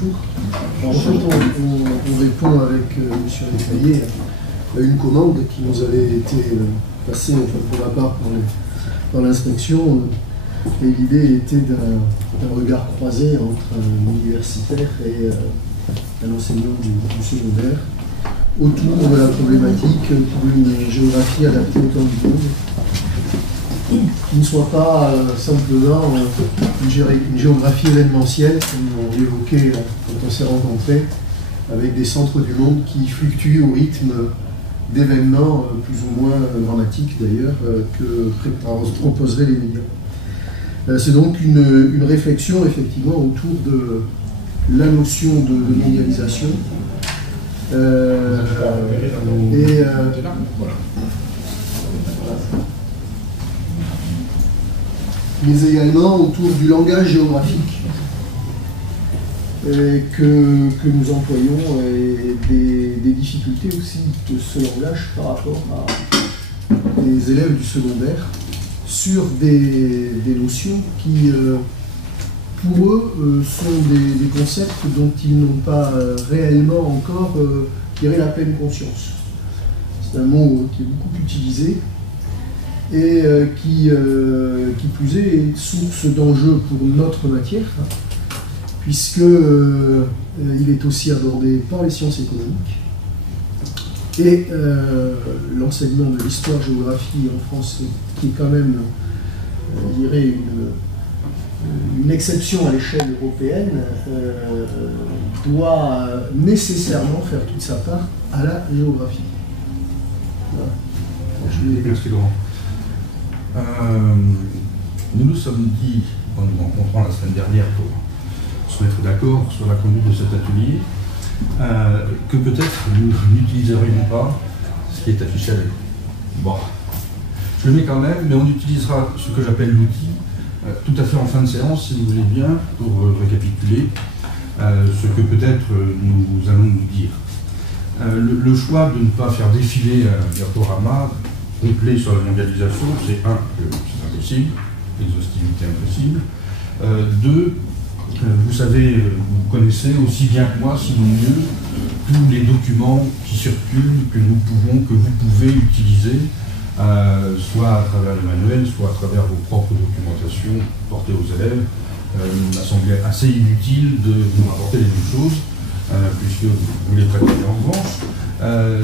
bonjour. En fait, on répond avec M. Récaillé à une commande qui nous avait été passée, enfin, pour ma part, par l'inspection. Et l'idée était d'un regard croisé entre un universitaire et un enseignant du secondaire autour de la problématique pour une géographie adaptée au temps du monde, qui ne soit pas simplement une géographie événementielle, comme on l'évoquait quand on s'est rencontrés, avec des centres du monde qui fluctuent au rythme d'événements plus ou moins dramatiques d'ailleurs que proposeraient les médias. C'est donc une réflexion effectivement autour de la notion de mondialisation mais également autour du langage géographique que nous employons et des difficultés aussi de ce langage par rapport à des élèves du secondaire sur des notions qui, pour eux, sont des concepts dont ils n'ont pas réellement encore tiré la pleine conscience. C'est un mot qui est beaucoup utilisé et qui plus est source d'enjeux pour notre matière, puisque il est aussi abordé par les sciences économiques. Et l'enseignement de l'histoire-géographie en France, qui est quand même, je dirais, une exception à l'échelle européenne, doit nécessairement faire toute sa part à la géographie. Voilà. Merci Laurent. Nous nous sommes dit, en nous rencontrant la semaine dernière pour se mettre d'accord sur la conduite de cet atelier, que peut-être nous n'utiliserions pas ce qui est affiché à l'écran. Bon, je le mets quand même, mais on utilisera ce que j'appelle l'outil tout à fait en fin de séance, si vous voulez bien, pour récapituler ce que peut-être nous allons nous dire. Le choix de ne pas faire défiler un diaporama complet sur la mondialisation, c'est un, que c'est impossible, l'exhaustivité impossible. Deux, vous savez, vous connaissez aussi bien que moi, sinon mieux, tous les documents qui circulent, que vous pouvez utiliser, soit à travers le manuel, soit à travers vos propres documentations portées aux élèves. Il m'a semblé assez inutile de vous rapporter les mêmes choses, puisque vous les prêtez en revanche.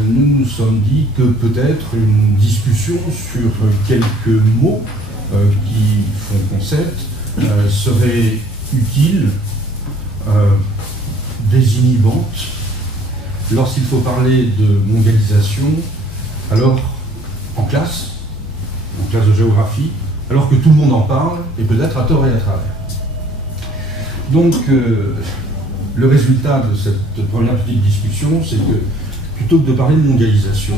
Nous nous sommes dit que peut-être une discussion sur quelques mots qui font concept serait utile, désinhibante, lorsqu'il faut parler de mondialisation, alors en classe de géographie, alors que tout le monde en parle, et peut-être à tort et à travers. Donc, le résultat de cette première petite discussion, c'est que plutôt que de parler de mondialisation,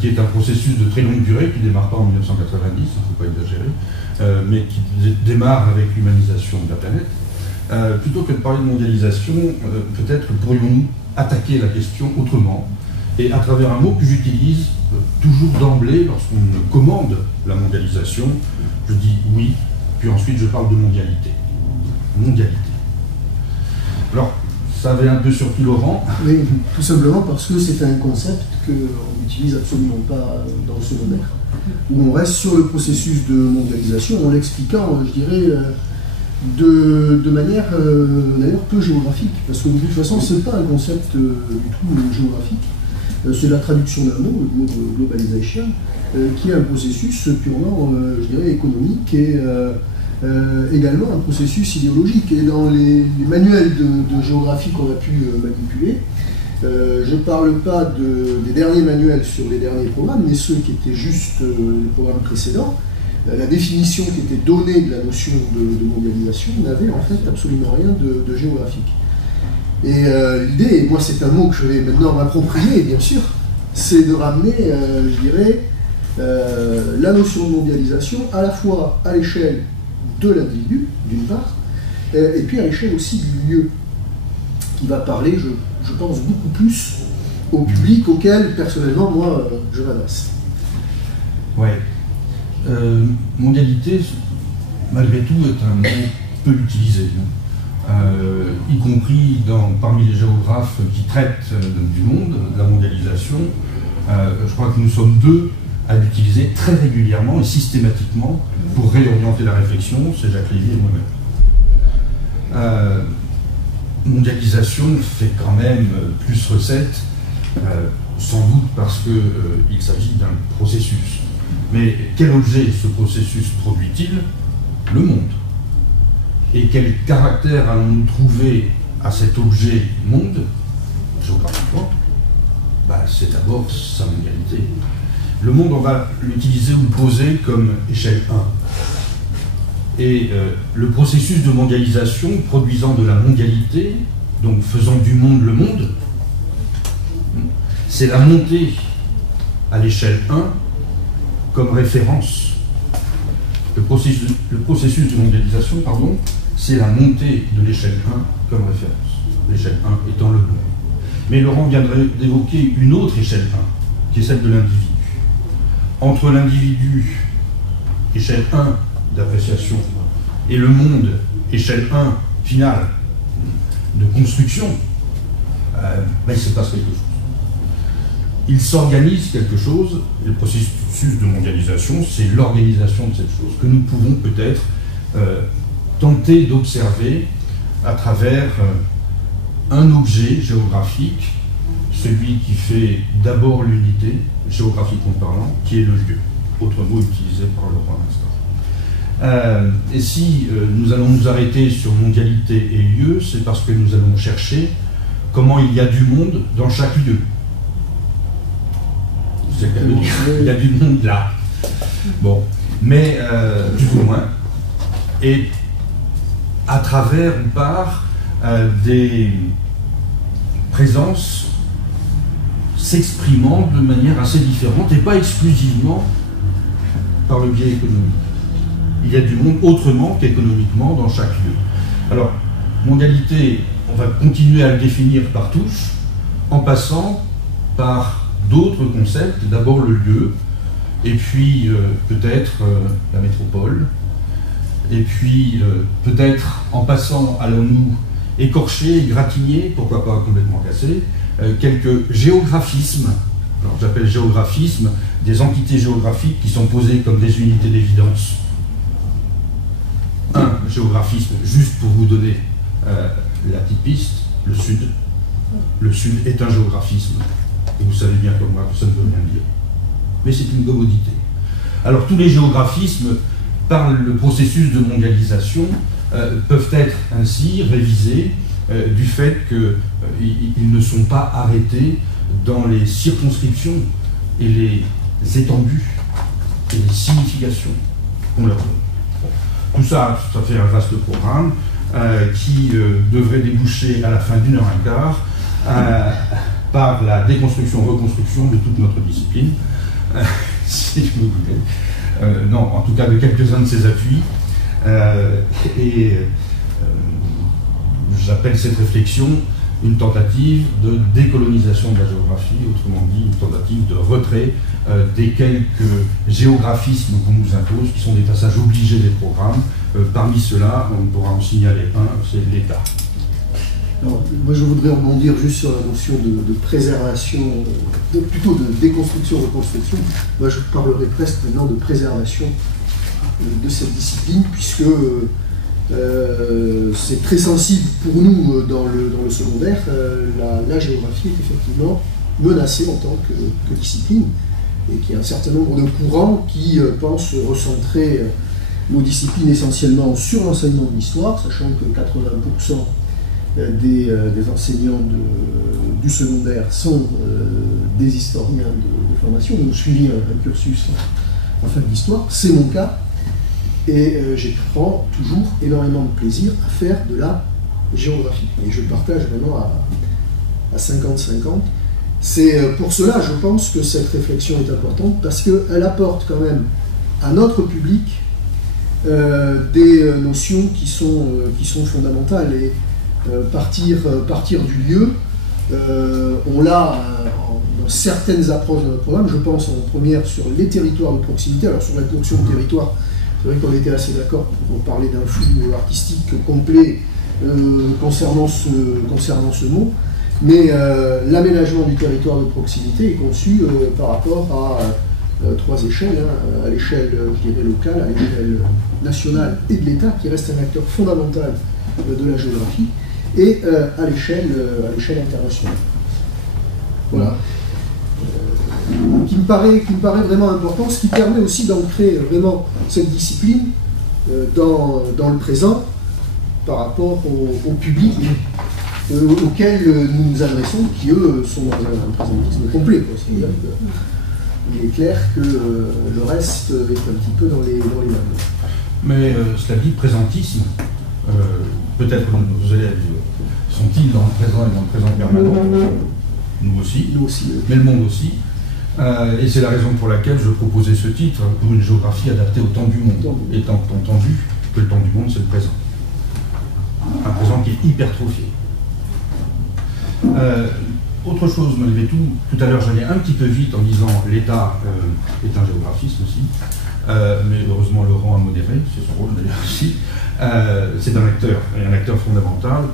qui est un processus de très longue durée, qui ne démarre pas en 1990, il ne faut pas exagérer, mais qui démarre avec l'humanisation de la planète, plutôt que de parler de mondialisation, peut-être pourrions-nous attaquer la question autrement, et à travers un mot que j'utilise toujours d'emblée lorsqu'on me commande la mondialisation, je dis oui, puis ensuite je parle de mondialité. Mondialité. Alors, ça avait un peu surpris Laurent. Oui, tout simplement parce que c'est un concept qu'on n'utilise absolument pas dans le secondaire, où on reste sur le processus de mondialisation en l'expliquant, je dirais, de manière d'ailleurs peu géographique, parce que de toute façon, ce n'est pas un concept du tout géographique. C'est la traduction d'un mot, le mot de globalisation, qui est un processus purement, je dirais, économique et également un processus idéologique. Et dans les manuels de géographie qu'on a pu manipuler, je ne parle pas des derniers manuels sur les derniers programmes, mais ceux qui étaient juste les programmes précédents. La définition qui était donnée de la notion de mondialisation n'avait en fait absolument rien de géographique. Et l'idée, et moi c'est un mot que je vais maintenant m'approprier, bien sûr, c'est de ramener, je dirais, la notion de mondialisation à la fois à l'échelle de l'individu, d'une part, et puis à l'échelle aussi du lieu, qui va parler, je pense, beaucoup plus au public auquel, personnellement, moi, je m'adresse. Ouais. Mondialité, malgré tout, est un mot peu utilisé. y compris parmi les géographes qui traitent du monde, de la mondialisation. Je crois que nous sommes deux à l'utiliser très régulièrement et systématiquement pour réorienter la réflexion, c'est Jacques Lévy et moi-même. Mondialisation fait quand même plus recette, sans doute parce qu'il s'agit d'un processus. Mais quel objet ce processus produit-il? Le monde. Et quel caractère allons-nous trouver à cet objet monde, géographiquement? C'est d'abord sa mondialité. Le monde, on va l'utiliser ou le poser comme échelle 1. Et le processus de mondialisation produisant de la mondialité, donc faisant du monde le monde, c'est la montée à l'échelle 1 comme référence. Le processus de mondialisation, pardon, c'est la montée de l'échelle 1 comme référence. L'échelle 1 étant le monde. Mais Laurent viendrait d'évoquer une autre échelle 1, qui est celle de l'individu. Entre l'individu, échelle 1 d'appréciation, et le monde, échelle 1 finale de construction, il se passe quelque chose. Il s'organise quelque chose, et le processus de mondialisation, c'est l'organisation de cette chose, que nous pouvons peut-être tenter d'observer à travers un objet géographique, celui qui fait d'abord l'unité, géographiquement parlant, qui est le lieu, autre mot utilisé par Laurent à l'instant. Et si nous allons nous arrêter sur mondialité et lieu, c'est parce que nous allons chercher comment il y a du monde dans chaque lieu. C'est qu'à dire, il y a du monde là. Bon, mais plus ou moins. Et à travers ou par des présences s'exprimant de manière assez différente et pas exclusivement par le biais économique. Il y a du monde autrement qu'économiquement dans chaque lieu. Alors, mondialité, on va continuer à le définir par touche, en passant par d'autres concepts, d'abord le lieu, et puis peut-être la métropole, et puis peut-être en passant, allons-nous écorcher, égratigner, pourquoi pas complètement casser, quelques géographismes. Alors j'appelle géographismes des entités géographiques qui sont posées comme des unités d'évidence. Un géographisme, juste pour vous donner la petite piste, le Sud. Le Sud est un géographisme. Et vous savez bien comme moi que ça ne veut rien dire. Mais c'est une commodité. Alors tous les géographismes, par le processus de mondialisation, peuvent être ainsi révisés du fait qu'ils ne sont pas arrêtés dans les circonscriptions et les étendues et les significations qu'on leur donne. Tout ça, ça fait un vaste programme qui devrait déboucher à la fin d'1 heure et quart par la déconstruction-reconstruction de toute notre discipline, si je me voulais. Non, en tout cas de quelques-uns de ses appuis. J'appelle cette réflexion une tentative de décolonisation de la géographie, autrement dit une tentative de retrait des quelques géographismes qu'on nous impose, qui sont des passages obligés des programmes. Parmi ceux-là, on pourra en signaler un, c'est l'État. Alors, moi je voudrais rebondir juste sur la notion de préservation, plutôt de déconstruction-reconstruction. Moi je parlerai presque maintenant de préservation de cette discipline, puisque c'est très sensible pour nous dans le secondaire. La géographie est effectivement menacée en tant que discipline, et qu'il y a un certain nombre de courants qui pensent recentrer nos disciplines essentiellement sur l'enseignement de l'histoire, sachant que 80% des enseignants du secondaire sont des historiens de formation. Ils ont suivi un cursus en fac d'histoire, c'est mon cas, et je prends toujours énormément de plaisir à faire de la géographie. Et je partage vraiment à 50-50. C'est pour cela, je pense, que cette réflexion est importante, parce qu'elle apporte quand même à notre public des notions qui sont fondamentales. Et partir du lieu, on l'a dans certaines approches de notre programme. Je pense en première sur les territoires de proximité. Alors sur la notion de territoire, c'est vrai qu'on était assez d'accord pour parler d'un flux artistique complet concernant ce mot, mais l'aménagement du territoire de proximité est conçu par rapport à 3 échelles, à l'échelle, je dirais, locale, à l'échelle nationale et de l'État, qui reste un acteur fondamental de la géographie, et à l'échelle internationale. Voilà. Qui me paraît vraiment important, ce qui permet aussi d'ancrer vraiment cette discipline dans le présent par rapport au public auquel nous nous adressons, qui eux sont dans un présentisme complet. C'est-à-dire qu'il est clair que le reste est un petit peu dans les mêmes. Mais cela dit, présentisme, peut-être nos élèves sont-ils dans le présent et dans le présent permanent, nous aussi, mais le monde aussi. Et c'est la raison pour laquelle je proposais ce titre, pour une géographie adaptée au temps du monde, étant entendu que le temps du monde c'est le présent. Un présent qui est hypertrophié. Autre chose, malgré tout à l'heure j'allais un petit peu vite en disant l'État est un géographiste aussi, mais heureusement Laurent a modéré, c'est son rôle d'ailleurs aussi. C'est un acteur, et un acteur fondamental,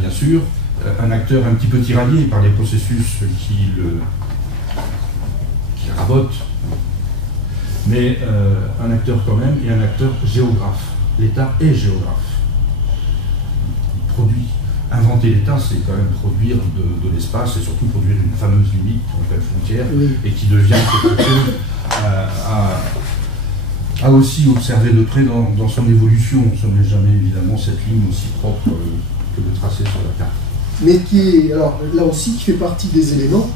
bien sûr, un acteur un petit peu tiraillé par les processus qui rabotent, mais un acteur quand même, et un acteur géographe. L'État est géographe. Il produit. Inventer l'État, c'est quand même produire de l'espace et surtout produire une fameuse limite qu'on appelle frontière, et qui devient quelque chose à aussi observer de près dans son évolution. Ce n'est jamais évidemment cette ligne aussi propre que de tracer sur la carte. Mais qui est, alors là aussi, qui fait partie des éléments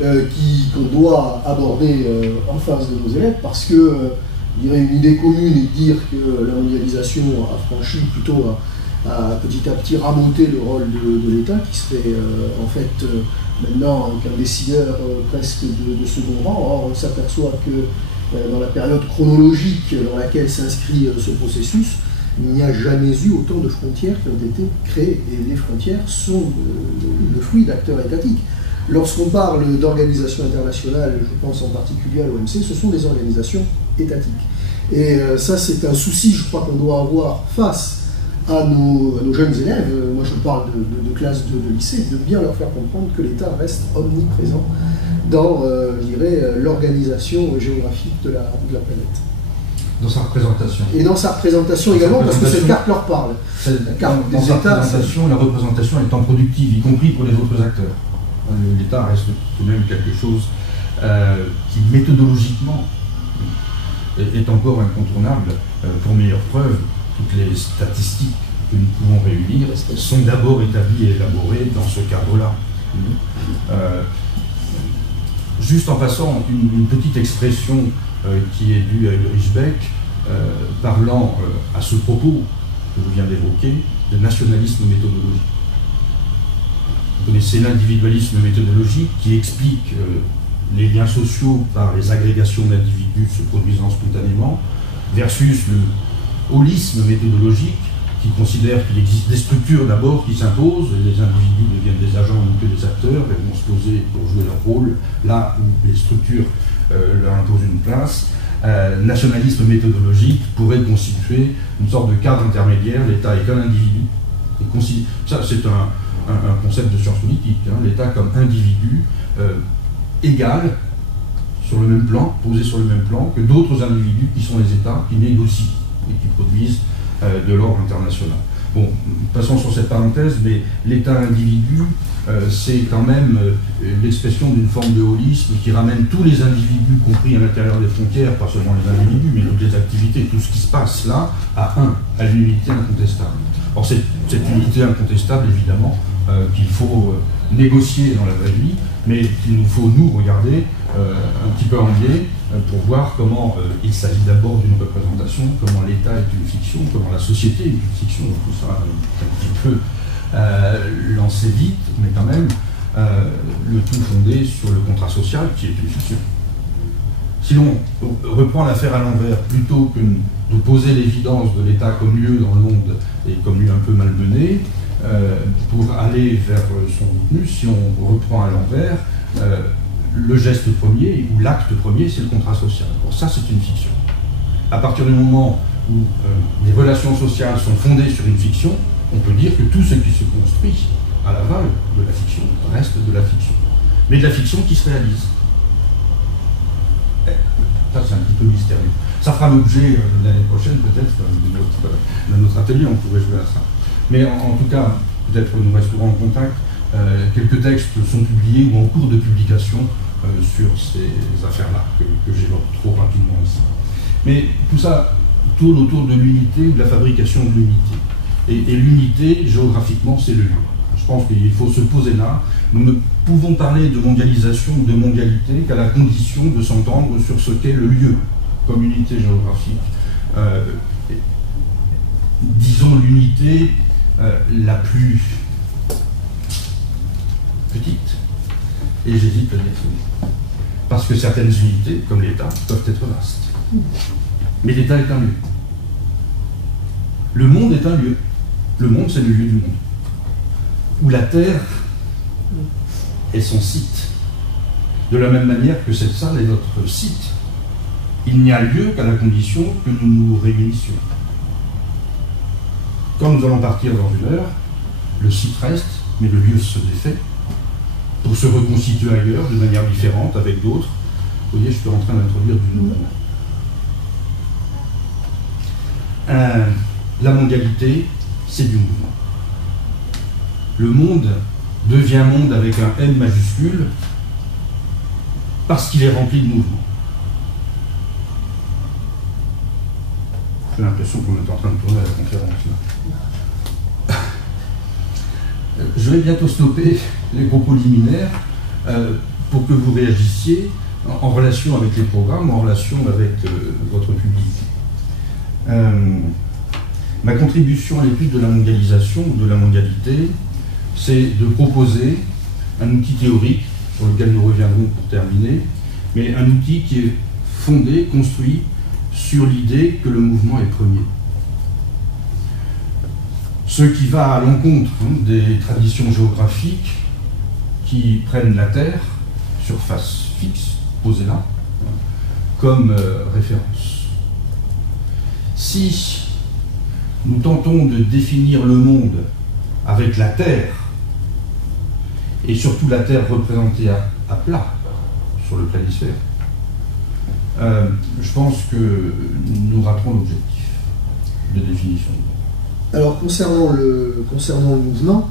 qu'on doit aborder en face de nos élèves, parce que je dirais une idée commune est de dire que la mondialisation a franchi plutôt à petit à petit ramoter le rôle de l'État, qui serait en fait maintenant qu'un décideur presque de second rang. Or, on s'aperçoit que dans la période chronologique dans laquelle s'inscrit ce processus, il n'y a jamais eu autant de frontières qui ont été créées. Et les frontières sont le fruit d'acteurs étatiques. Lorsqu'on parle d'organisations internationales, je pense en particulier à l'OMC, ce sont des organisations étatiques. Et ça, c'est un souci, je crois, qu'on doit avoir face à nos jeunes élèves. Moi, je parle de classes de lycée, de bien leur faire comprendre que l'État reste omniprésent dans, je dirais, l'organisation géographique de la planète. Dans sa représentation. Et dans sa représentation également, parce que cette carte leur parle. La carte des États, la représentation étant productive, y compris pour les autres acteurs. L'État reste tout de même quelque chose qui, méthodologiquement, est encore incontournable. Pour meilleure preuve, toutes les statistiques que nous pouvons réunir sont d'abord établies et élaborées dans ce cadre-là. Juste en passant, une petite expression qui est due à Ulrich Beck, parlant à ce propos que je viens d'évoquer, de nationalisme méthodologique. Vous connaissez l'individualisme méthodologique qui explique les liens sociaux par les agrégations d'individus se produisant spontanément, versus le holisme méthodologique qui considère qu'il existe des structures d'abord qui s'imposent, et les individus deviennent des agents non que des acteurs, et vont se poser pour jouer leur rôle là où les structures leur imposent une place. Nationalisme méthodologique pourrait constituer une sorte de cadre intermédiaire, l'État est qu'un individu. Ça, c'est un concept de science politique, hein, l'État comme individu égal, sur le même plan, posé sur le même plan que d'autres individus qui sont les États, qui négocient et qui produisent de l'ordre international. Bon, passons sur cette parenthèse, mais l'État-individu, c'est quand même l'expression d'une forme de holisme qui ramène tous les individus, compris à l'intérieur des frontières, pas seulement les individus, mais toutes les activités, tout ce qui se passe là, à une unité incontestable. Or, cette unité incontestable, évidemment, qu'il faut négocier dans la vraie vie, mais qu'il nous faut, nous, regarder un petit peu en biais pour voir comment il s'agit d'abord d'une représentation, comment l'État est une fiction, comment la société est une fiction, tout ça un petit peu lancé vite, mais quand même le tout fondé sur le contrat social qui est une fiction. Si l'on reprend l'affaire à l'envers, plutôt que de poser l'évidence de l'État comme lieu dans le monde et comme lieu un peu malmené, pour aller vers son contenu, si on reprend à l'envers, le geste premier ou l'acte premier, c'est le contrat social. Alors ça, c'est une fiction. À partir du moment où les relations sociales sont fondées sur une fiction, on peut dire que tout ce qui se construit à l'aval de la fiction reste de la fiction. Mais de la fiction qui se réalise. Ça, c'est un petit peu mystérieux. Ça fera l'objet l'année prochaine, peut-être, de notre atelier, on pourrait jouer à ça. Mais en tout cas, peut-être nous resterons en contact. Quelques textes sont publiés ou en cours de publication sur ces affaires-là, que j'évoque trop rapidement ici. Mais tout ça tourne autour de l'unité ou de la fabrication de l'unité. Et l'unité, géographiquement, c'est le lieu. Je pense qu'il faut se poser là. Nous ne pouvons parler de mondialisation ou de mondialité qu'à la condition de s'entendre sur ce qu'est le lieu comme unité géographique. Disons l'unité la plus petite, et j'hésite à dire ça. Parce que certaines unités, comme l'État, peuvent être vastes. Mais l'État est un lieu. Le monde est un lieu. Le monde, c'est le lieu du monde. Où la Terre est son site. De la même manière que cette salle est notre site. Il n'y a lieu qu'à la condition que nous nous réunissions. Quand nous allons partir dans une heure, le site reste, mais le lieu se défait pour se reconstituer ailleurs de manière différente avec d'autres. Vous voyez, je suis en train d'introduire du nouveau. La mondialité, c'est du mouvement. Le monde devient monde avec un M majuscule parce qu'il est rempli de mouvements. J'ai l'impression qu'on est en train de tourner à la conférence là. Je vais bientôt stopper les propos liminaires pour que vous réagissiez en relation avec les programmes, en relation avec votre public. Ma contribution à l'étude de la mondialisation ou de la mondialité, c'est de proposer un outil théorique sur lequel nous reviendrons pour terminer, mais un outil qui est fondé, construit sur l'idée que le mouvement est premier. Ce qui va à l'encontre des traditions géographiques qui prennent la Terre, surface fixe, posée là, comme référence. Si nous tentons de définir le monde avec la Terre, et surtout la Terre représentée à plat, sur le planisphère, je pense que nous raterons l'objectif de définition. Alors, concernant le mouvement,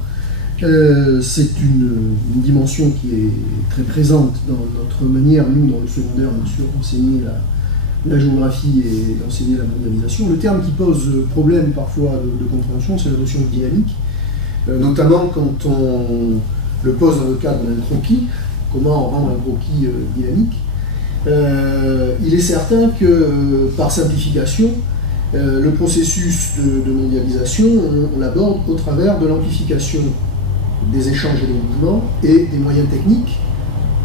c'est une dimension qui est très présente dans notre manière, nous, dans le secondaire, bien sûr, d'enseigner la géographie et d'enseigner la mondialisation. Le terme qui pose problème parfois de compréhension, c'est la notion de dynamique, notamment quand on le pose dans le cadre d'un croquis. Comment rendre un croquis dynamique? Il est certain que, par simplification, le processus de mondialisation, on l'aborde au travers de l'amplification des échanges et des mouvements et des moyens techniques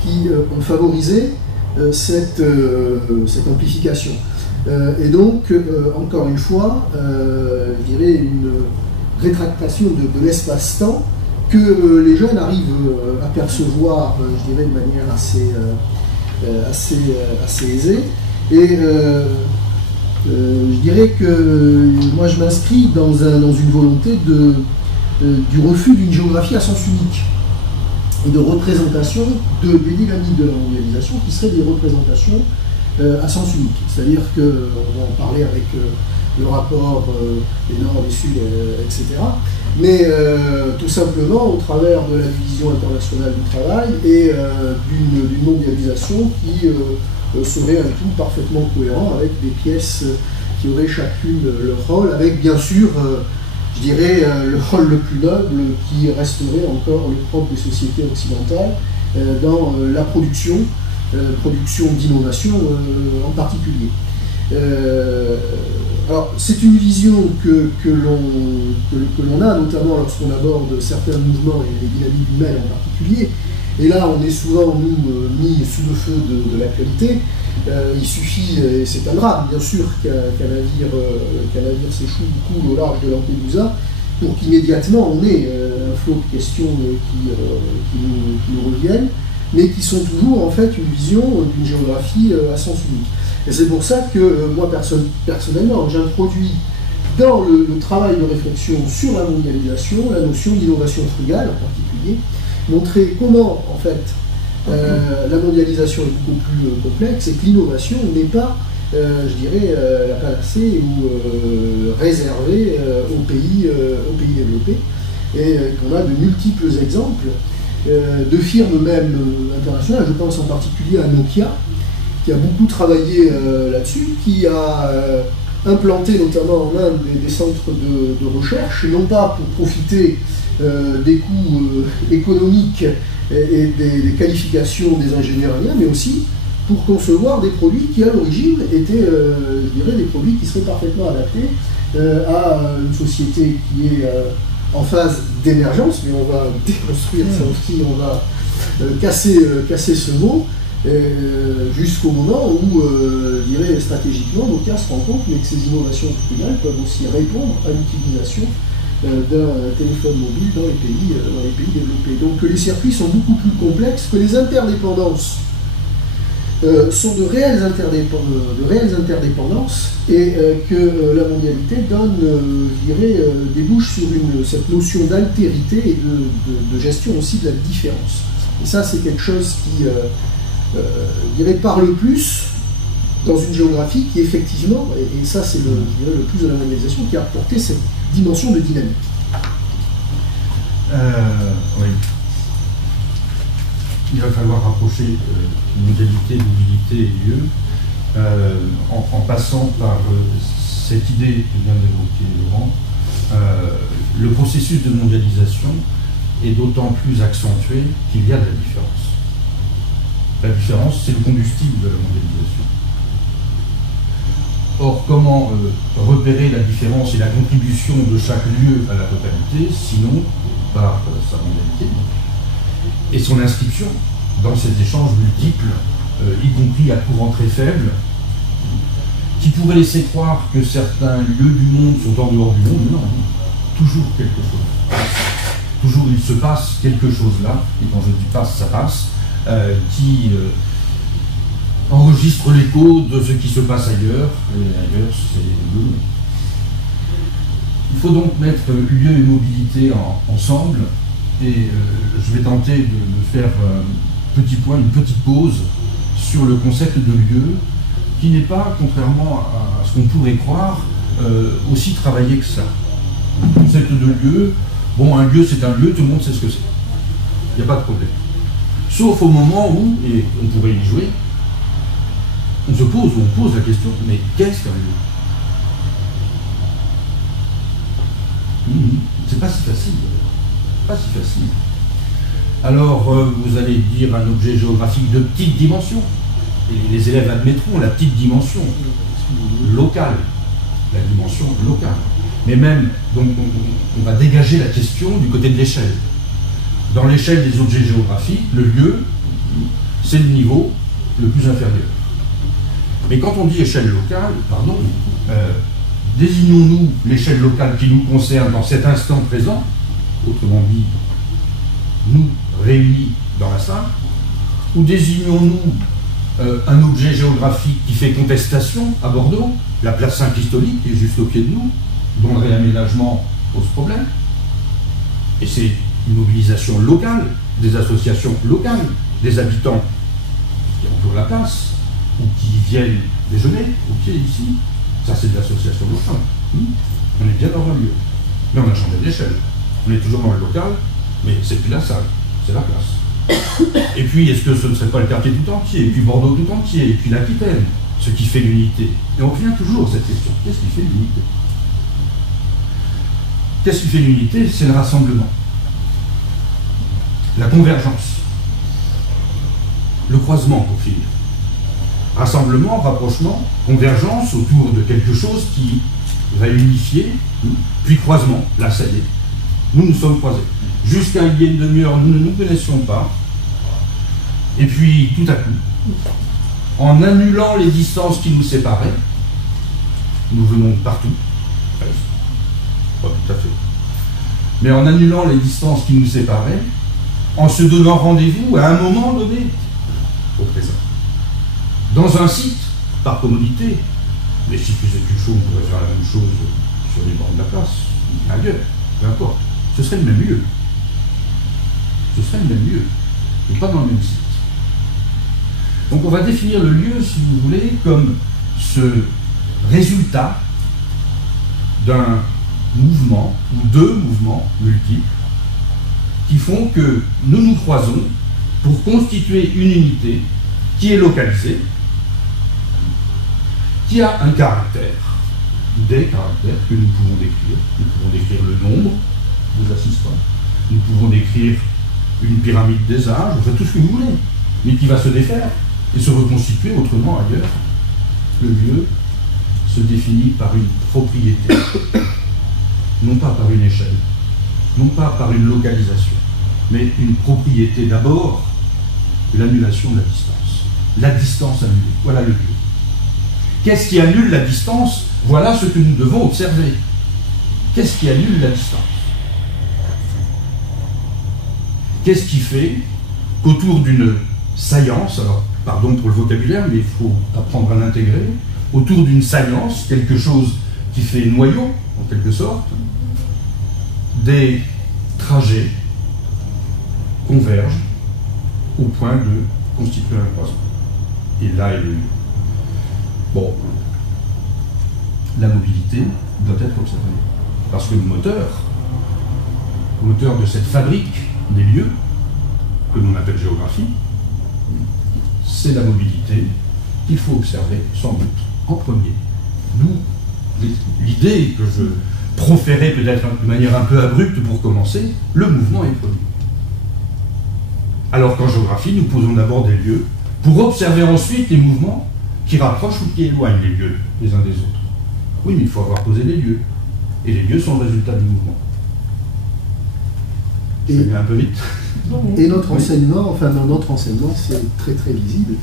qui ont favorisé cette amplification. Et donc, encore une fois, je dirais une rétractation de l'espace-temps que les jeunes arrivent à percevoir, je dirais, de manière assez aisée. Et je dirais que moi je m'inscris dans une volonté du refus d'une géographie à sens unique et de représentation des dynamiques de la mondialisation qui seraient des représentations à sens unique. C'est-à-dire qu'on va en parler avec le rapport des Nord, des Sud, etc. Mais tout simplement au travers de la division internationale du travail et d'une mondialisation qui serait un tout parfaitement cohérent avec des pièces qui auraient chacune leur rôle, avec bien sûr, je dirais, le rôle le plus noble qui resterait encore le propre des sociétés occidentales dans la production d'innovation en particulier. Alors, c'est une vision que l'on a, notamment lorsqu'on aborde certains mouvements et les dynamiques humaines en particulier. Et là, on est souvent, nous, mis sous le feu de l'actualité. Il suffit, et c'est un drame, bien sûr, qu'un navire s'échoue du coup au large de Lampedusa pour qu'immédiatement on ait un flot de questions qui nous reviennent, mais qui sont toujours en fait une vision d'une géographie à sens unique. Et c'est pour ça que moi, personnellement, j'introduis dans le travail de réflexion sur la mondialisation, la notion d'innovation frugale en particulier, montrer comment, en fait, la mondialisation est beaucoup plus complexe et que l'innovation n'est pas, je dirais, la panacée ou réservée aux pays développés, et qu'on a de multiples exemples de firmes même internationales. Je pense en particulier à Nokia, qui a beaucoup travaillé là-dessus, qui a implanté notamment en Inde des centres de recherche, non pas pour profiter des coûts économiques et des qualifications des ingénieurs indiens, mais aussi pour concevoir des produits qui à l'origine étaient, je dirais, des produits qui seraient parfaitement adaptés à une société qui est en phase d'émergence, mais on va déconstruire ça aussi, on va casser ce mot, jusqu'au moment où, je dirais, stratégiquement, Nokia se rend compte mais que ces innovations frugales peuvent aussi répondre à l'utilisation d'un téléphone mobile dans les pays développés. Donc les circuits sont beaucoup plus complexes, que les interdépendances sont de réelles interdépendances, et que la mondialité donne, je dirais, débouche sur cette notion d'altérité et de gestion aussi de la différence. Et ça, c'est quelque chose qui, je dirais, parle plus dans une géographie qui, effectivement, et ça c'est le plus de la mondialisation, qui a apporté cette dimension de dynamique. Oui. Il va falloir rapprocher mondialité, mobilité et lieu, en passant par cette idée que vient d'évoquer Laurent. Le processus de mondialisation est d'autant plus accentué qu'il y a de la différence. La différence, c'est le combustible de la mondialisation. Or, comment repérer la différence et la contribution de chaque lieu à la totalité, sinon par sa mondialité et son inscription dans ces échanges multiples, y compris à courant très faible, qui pourraient laisser croire que certains lieux du monde sont en dehors du monde. Non, toujours quelque chose. Toujours il se passe quelque chose là, et quand je dis passe, ça passe, qui enregistre l'écho de ce qui se passe ailleurs, et ailleurs c'est nous. Il faut donc mettre lieu et mobilité ensemble, et je vais tenter de faire un petit point, une petite pause sur le concept de lieu, qui n'est pas, contrairement à ce qu'on pourrait croire, aussi travaillé que ça. Le concept de lieu, bon, un lieu c'est un lieu, tout le monde sait ce que c'est. Il n'y a pas de problème. Sauf au moment où, et on pourrait y jouer, on pose la question, mais qu'est-ce qu'un lieu? C'est pas si facile. Pas si facile. Alors, vous allez dire un objet géographique de petite dimension. Et les élèves admettront la petite dimension locale. La dimension locale. Mais même, donc, on va dégager la question du côté de l'échelle. Dans l'échelle des objets géographiques, le lieu, c'est le niveau le plus inférieur. Mais quand on dit échelle locale, pardon, désignons-nous l'échelle locale qui nous concerne dans cet instant présent, autrement dit, nous réunis dans la salle, ou désignons-nous un objet géographique qui fait contestation à Bordeaux, la place Saint-Christolique qui est juste au pied de nous, dont le réaménagement pose problème. Et c'est une mobilisation locale, des associations locales, des habitants qui entourent la place, ou qui viennent déjeuner au pied ici. Ça, c'est de l'association locale. On est bien dans un lieu. Mais on a changé d'échelle. On est toujours dans le local, mais c'est plus la salle, c'est la place. Et puis, est-ce que ce ne serait pas le quartier tout entier, et puis Bordeaux tout entier, et puis l'Aquitaine, ce qui fait l'unité? Et on revient toujours à cette question. Qu'est-ce qui fait l'unité? Qu'est-ce qui fait l'unité? C'est le rassemblement, la convergence, le croisement, pour finir. Rassemblement, rapprochement, convergence autour de quelque chose qui va unifier, puis croisement. Là, ça y est. Nous sommes croisés. Jusqu'à il y a une demi-heure, nous ne nous connaissions pas. Et puis, tout à coup, en annulant les distances qui nous séparaient, nous venons de partout. Pas tout à fait. Mais en annulant les distances qui nous séparaient, en se donnant rendez-vous à un moment donné, au présent. Dans un site, par commodité, mais si plus est qu'une chose, on pourrait faire la même chose sur les bords de la place, ailleurs, peu importe. Ce serait le même lieu. Ce serait le même lieu, mais pas dans le même site. Donc on va définir le lieu, si vous voulez, comme ce résultat d'un mouvement, ou deux mouvements multiples, qui font que nous nous croisons pour constituer une unité qui est localisée, qui a un caractère, des caractères que nous pouvons décrire. Nous pouvons décrire le nombre des assistants, nous pouvons décrire une pyramide des âges, enfin tout ce que vous voulez, mais qui va se défaire et se reconstituer autrement ailleurs. Le lieu se définit par une propriété, non pas par une échelle, non pas par une localisation, mais une propriété d'abord, l'annulation de la distance. La distance annulée, voilà le lieu. Qu'est-ce qui annule la distance? Voilà ce que nous devons observer. Qu'est-ce qui annule la distance? Qu'est-ce qui fait qu'autour d'une saillance, alors pardon pour le vocabulaire, mais il faut apprendre à l'intégrer, autour d'une saillance, quelque chose qui fait noyau, en quelque sorte, des trajets convergent au point de constituer un croisement. Et là est le lieu. Bon, la mobilité doit être observée. Parce que le moteur de cette fabrique des lieux, que l'on appelle géographie, c'est la mobilité qu'il faut observer sans doute en premier. D'où l'idée que je proférais peut-être de manière un peu abrupte pour commencer, le mouvement est premier. Alors qu'en géographie, nous posons d'abord des lieux pour observer ensuite les mouvements qui rapprochent ou qui éloignent les lieux les uns des autres. Oui, mais il faut avoir posé les lieux. Et les lieux sont le résultat du mouvement. Je vais un peu vite. Et notre enseignement, enfin dans notre enseignement, c'est très très visible,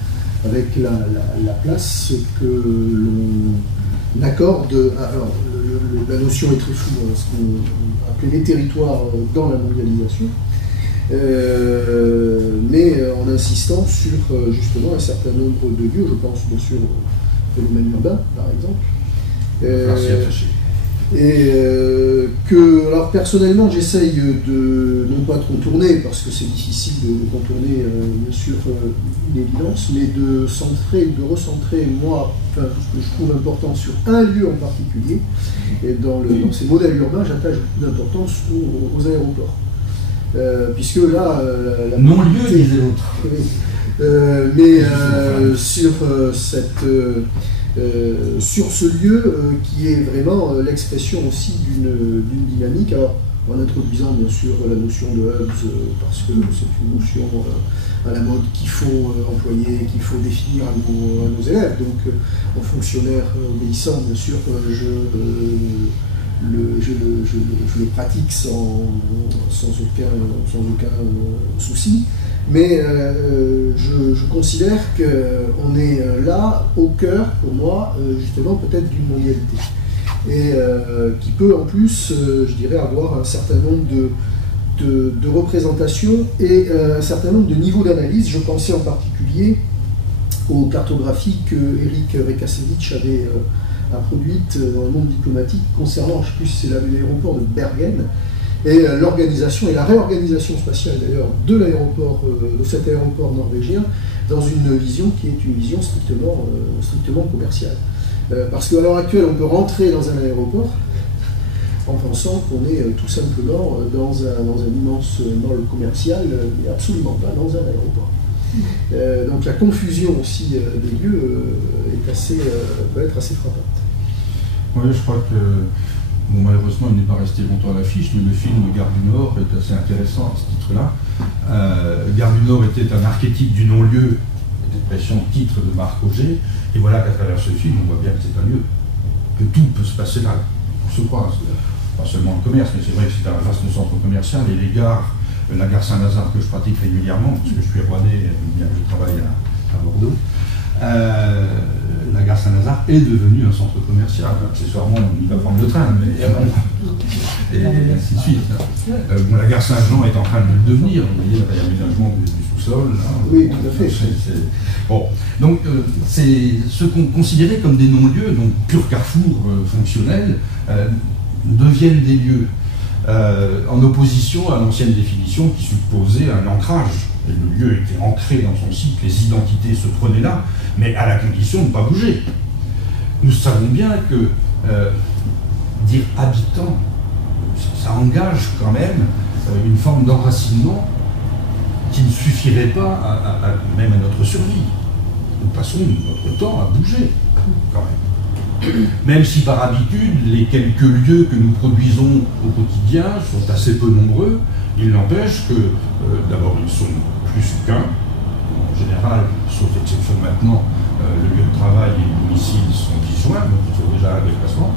avec la place que l'on accorde. Alors, la notion est très floue, ce qu'on appelait les territoires dans la mondialisation, mais en insistant sur justement un certain nombre de lieux, je pense bien sûr au phénomène urbain, par exemple. Merci attaché. Et que, alors personnellement, j'essaye de, non pas de contourner, parce que c'est difficile de contourner, bien sûr, une évidence, mais de centrer, de recentrer, moi, enfin, ce que je trouve important sur un lieu en particulier. Et dans ces modèles urbains, j'attache beaucoup d'importance aux aéroports. Puisque là... non-lieu, disait l'autre. Mais sur cette... sur ce lieu qui est vraiment l'expression aussi d'une dynamique, alors en introduisant bien sûr la notion de hubs, parce que c'est une notion à la mode qu'il faut employer, qu'il faut définir à nos élèves. Donc en fonctionnaire obéissant, bien sûr, je le pratique sans aucun souci. Mais je considère qu'on est là, au cœur, pour moi, justement, peut-être d'une mondialité. Et qui peut, en plus, je dirais, avoir un certain nombre de représentations et un certain nombre de niveaux d'analyse. Je pensais en particulier aux cartographies que Eric Rekasevich avait produites dans le monde diplomatique concernant, je ne sais plus si c'est l'aéroport de Bergen, et l'organisation et la réorganisation spatiale d'ailleurs de l'aéroport, de cet aéroport norvégien, dans une vision qui est une vision strictement commerciale. Parce qu'à l'heure actuelle, on peut rentrer dans un aéroport en pensant qu'on est tout simplement dans un immense mall commercial, mais absolument pas dans un aéroport. Donc la confusion aussi des lieux peut être assez frappante. Oui, je crois que, bon, malheureusement, il n'est pas resté longtemps à l'affiche, mais le film Gare du Nord est assez intéressant à ce titre-là. Gare du Nord était un archétype du non-lieu, expression titre de Marc Auger, et voilà qu'à travers ce film, on voit bien que c'est un lieu, que tout peut se passer là. On se croise, pas seulement le commerce, mais c'est vrai que c'est un vaste centre commercial, et les gares, la gare Saint-Lazare que je pratique régulièrement, parce que je suis rouennais, bien que je travaille à Bordeaux, la gare Saint-Lazare est devenue un centre commercial. Accessoirement, on y va prendre le train, mais et ainsi de suite. Bon, la gare Saint-Jean est en train de le devenir. Vous voyez, il y a l'aménagement du sous-sol. Oui, tout à fait. Bon, donc c'est ce qu'on considérait comme des non-lieux, donc pur carrefour fonctionnel, deviennent des lieux, en opposition à l'ancienne définition qui supposait un ancrage. Et le lieu était ancré dans son site, les identités se prenaient là, mais à la condition de ne pas bouger. Nous savons bien que dire habitant, ça engage quand même une forme d'enracinement qui ne suffirait pas même à notre survie. Nous passons notre temps à bouger, quand même. Même si par habitude, les quelques lieux que nous produisons au quotidien sont assez peu nombreux, il n'empêche que, d'abord, ils sont plus qu'un. En général, sauf exception maintenant, le lieu de travail et le domicile sont disjoints, donc il faut déjà un déplacement.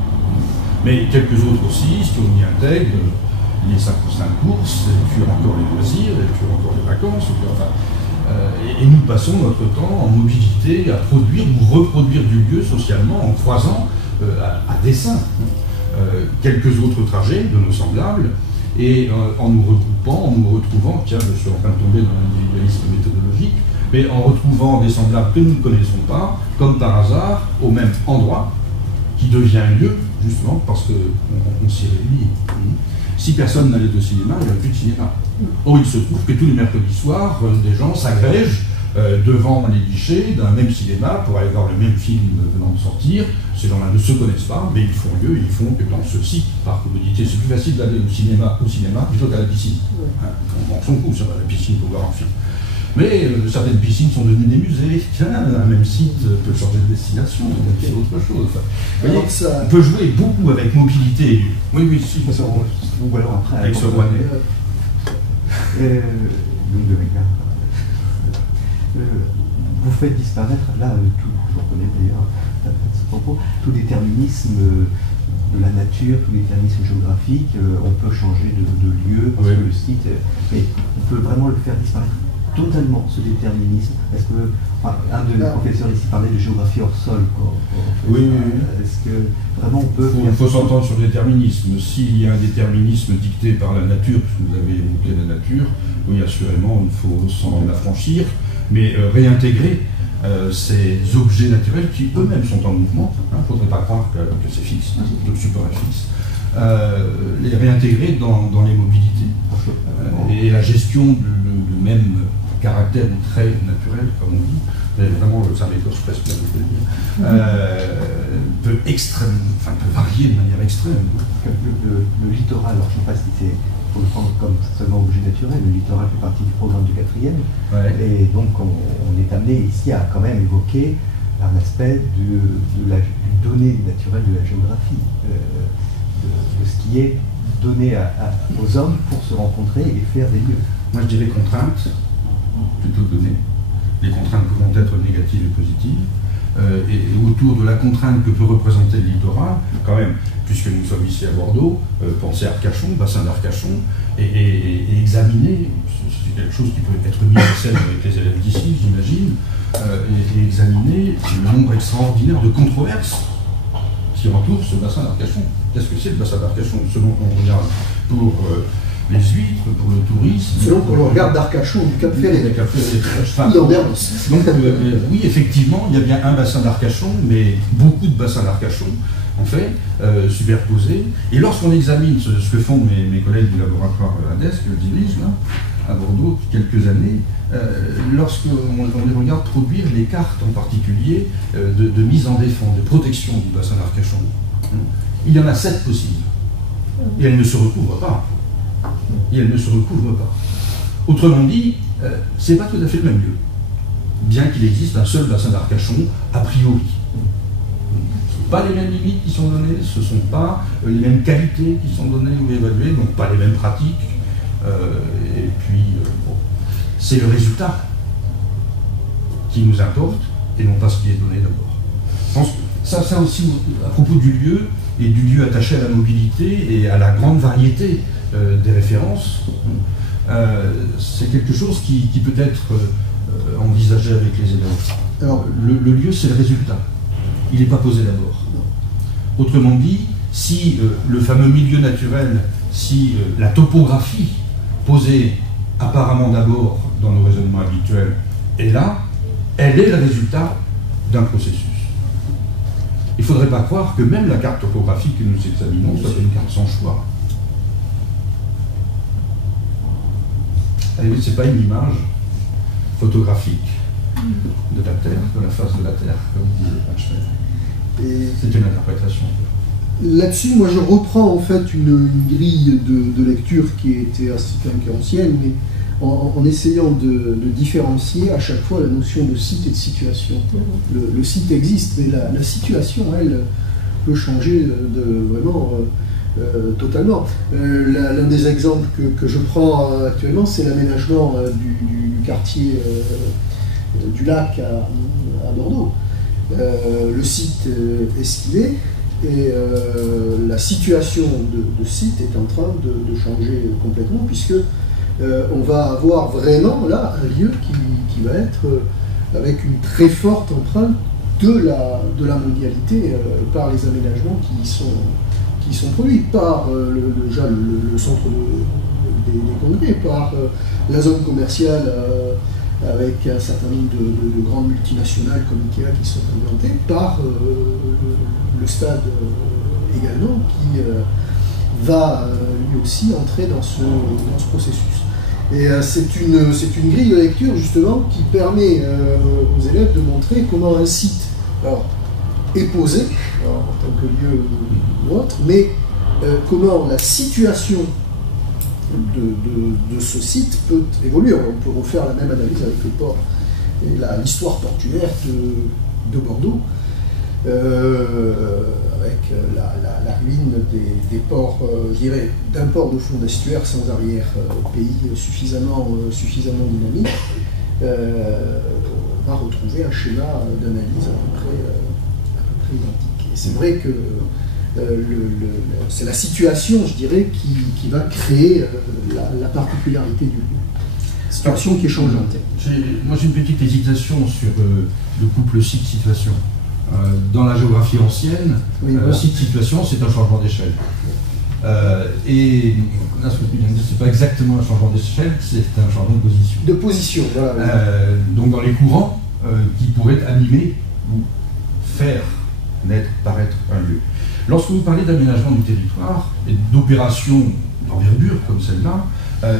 Mais quelques autres aussi, si on y intègre les 5 courses, et puis encore les loisirs, et puis encore les vacances, et puis enfin... et nous passons notre temps en mobilité à produire ou reproduire du lieu socialement en croisant à dessein quelques autres trajets de nos semblables et en nous regroupant, en nous retrouvant, tiens, je suis en train de tomber dans l'individualisme méthodologique, mais en retrouvant des semblables que nous ne connaissons pas, comme par hasard, au même endroit, qui devient un lieu, justement, parce qu'on s'y réunit. Si personne n'allait au cinéma, il n'y aurait plus de cinéma. Or, il se trouve que tous les mercredis soirs, des gens s'agrègent devant les guichets d'un même cinéma pour aller voir le même film venant de sortir. Ces gens-là ne se connaissent pas, mais ils font lieu, ils font que dans ce site, par commodité, c'est plus facile d'aller au cinéma plutôt qu'à la piscine. Hein, on s'en fout, ça va à la piscine pour voir un film. Mais certaines piscines sont devenues des musées. Tiens, un même site peut changer de destination, c'est autre chose. Enfin, vous voyez, ça... On peut jouer beaucoup avec mobilité. Oui, si. Ou alors après, avec ce Rouennais. Vous faites disparaître, là, je reconnais d'ailleurs à ce propos, tout déterminisme de la nature, tout déterminisme géographique. On peut changer de lieu parce que le site, mais on peut vraiment le faire disparaître totalement, ce déterminisme. Est-ce que un de nos professeurs ici parlait de géographie hors sol, quoi. Oui. Est-ce que vraiment on peut... Il faut s'entendre sur le déterminisme. S'il y a un déterminisme dicté par la nature, puisque vous avez évoqué la nature, oui, assurément, il faut s'en affranchir, mais réintégrer ces objets naturels qui eux-mêmes sont en mouvement. Il ne faudrait pas croire que c'est fixe, le support est fixe. Les réintégrer dans les mobilités. Et la gestion de même caractère ou trait naturel, comme on dit, vraiment, ça m'écorche presque là, je peux le dire, peut varier de manière extrême. Le littoral, alors je ne sais pas si c'est pour le prendre comme seulement objet naturel, le littoral fait partie du programme du 4e, et donc on est amené ici à quand même évoquer un aspect du donné naturel de la géographie, de ce qui est donné aux hommes pour se rencontrer et faire des lieux. Moi je dirais contraintes, plutôt que données. Les contraintes pouvant être négatives et positives. Et autour de la contrainte que peut représenter le littoral, quand même, puisque nous sommes ici à Bordeaux, pensez à Arcachon, bassin d'Arcachon, et examiner, c'est quelque chose qui peut être mis en scène avec les élèves d'ici, j'imagine, et examiner le nombre extraordinaire de controverses qui entourent ce bassin d'Arcachon. Qu'est-ce que c'est le bassin d'Arcachon? Selon qu'on regarde pour les huîtres, pour le tourisme. Selon qu'on le regarde d'Arcachon ou du Cap Ferré. Donc oui, effectivement, il y a bien un bassin d'Arcachon, mais beaucoup de bassins d'Arcachon, en fait, superposés. Et lorsqu'on examine ce que font mes collègues du laboratoire ADES, que je dirige là, à Bordeaux depuis quelques années, lorsqu'on les regarde produire les cartes en particulier de mise en défense, de protection du bassin d'Arcachon, il y en a 7 possibles. Et elles ne se recouvrent pas. Autrement dit, ce n'est pas tout à fait le même lieu, bien qu'il existe un seul bassin d'Arcachon a priori. Ce ne sont pas les mêmes limites qui sont données, ce ne sont pas les mêmes qualités qui sont données ou évaluées, donc pas les mêmes pratiques. Et puis, c'est le résultat qui nous importe et non pas ce qui est donné d'abord. Je pense que ça aussi, à propos du lieu, et du lieu attaché à la mobilité et à la grande variété des références, c'est quelque chose qui peut être envisagé avec les élèves. Alors, le lieu, c'est le résultat. Il n'est pas posé d'abord. Autrement dit, si le fameux milieu naturel, si la topographie posée apparemment d'abord dans nos raisonnements habituels est là, elle est le résultat d'un processus. Il ne faudrait pas croire que même la carte topographique que nous examinons soit une carte sans choix. Ce n'est pas une image photographique de la Terre, de la face de la Terre, comme disait Schmitt. C'est une interprétation. Là-dessus, moi je reprends en fait une grille de lecture qui était assez ancienne, mais en essayant de différencier à chaque fois la notion de site et de situation. Le site existe, mais la situation, elle, peut changer vraiment totalement. L'un des exemples que je prends actuellement, c'est l'aménagement du quartier du lac à Bordeaux. Le site est ce qu'il est, et la situation de site est en train de changer complètement, puisque on va avoir vraiment là un lieu qui va être avec une très forte empreinte de la mondialité par les aménagements qui sont produits, par déjà le centre des congrès, par la zone commerciale avec un certain nombre de grandes multinationales comme Ikea qui sont implantées, par le stade également qui va lui aussi entrer dans ce processus. Et c'est une grille de lecture justement qui permet aux élèves de montrer comment un site est posé en tant que lieu ou autre, mais comment la situation de ce site peut évoluer. On peut refaire la même analyse avec le port et l'histoire portuaire de Bordeaux, avec la ruine des ports, je dirais, d'un port de fond d'estuaire sans arrière-pays suffisamment dynamique. On va retrouver un schéma d'analyse à peu près identique. Et c'est vrai que c'est la situation, je dirais, qui va créer la particularité du lieu. Situation qui est changeante. Moi j'ai une petite hésitation sur le couple site-situation. Dans la géographie ancienne, site-situation, c'est un changement d'échelle. Et là, ce que tu viens de dire, c'est pas exactement un changement d'échelle, c'est un changement de position. De position, voilà. Donc dans les courants qui pourraient animer ou faire naître, paraître un lieu. Lorsque vous parlez d'aménagement du territoire et d'opérations d'envergure comme celle-là,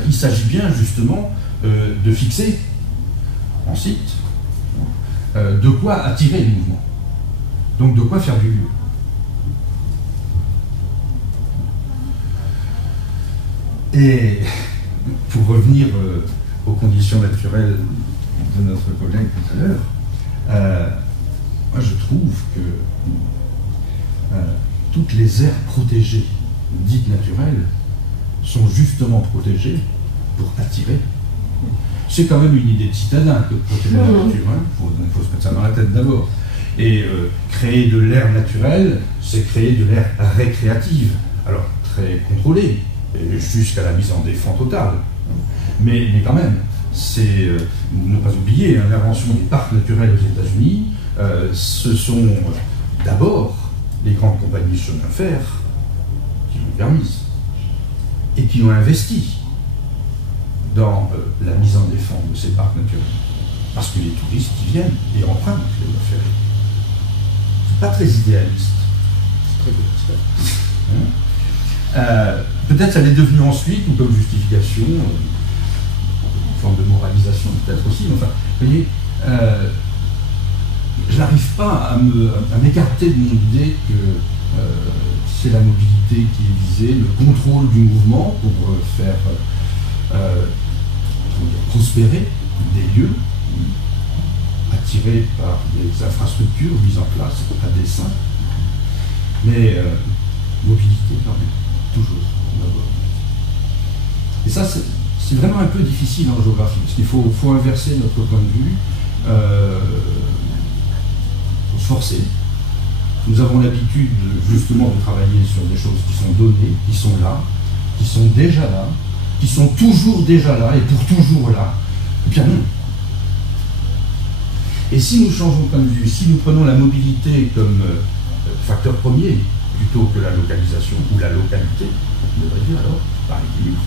il s'agit bien justement de fixer en site de quoi attirer le mouvement. Donc de quoi faire du lieu. Et pour revenir aux conditions naturelles de notre collègue tout à l'heure, moi je trouve que toutes les aires protégées, dites naturelles, sont justement protégées pour attirer. C'est quand même une idée de citadin que de protéger la nature, hein. Il faut se mettre ça dans la tête d'abord. Et créer de l'air naturel, c'est créer de l'air récréative. Alors, très contrôlé, jusqu'à la mise en défend totale. Mais quand même, c'est ne pas oublier, l'invention des parcs naturels aux États-Unis, ce sont d'abord les grandes compagnies de chemin de fer qui l'ont permise et qui ont investi dans la mise en défense de ces parcs naturels. Parce que les touristes qui viennent et empruntent les voies ferrées. Pas très idéaliste. C'est très peut-être ça l'est devenu ensuite, ou comme justification, une forme de moralisation peut-être aussi, mais enfin, vous voyez, je n'arrive pas à m'écarter de mon idée que c'est la mobilité qui est visée, le contrôle du mouvement pour faire prospérer des lieux attirés par des infrastructures mises en place à dessein, mais mobilité quand même, toujours d'abord. Et ça, c'est vraiment un peu difficile en géographie, parce qu'il faut inverser notre point de vue, faut se forcer. Nous avons l'habitude justement de travailler sur des choses qui sont données, qui sont là, qui sont déjà là, qui sont toujours déjà là et pour toujours là. Eh bien non. Et si nous changeons de point de vue, si nous prenons la mobilité comme facteur premier, plutôt que la localisation, ou la localité, on devrait dire alors, par équilibre,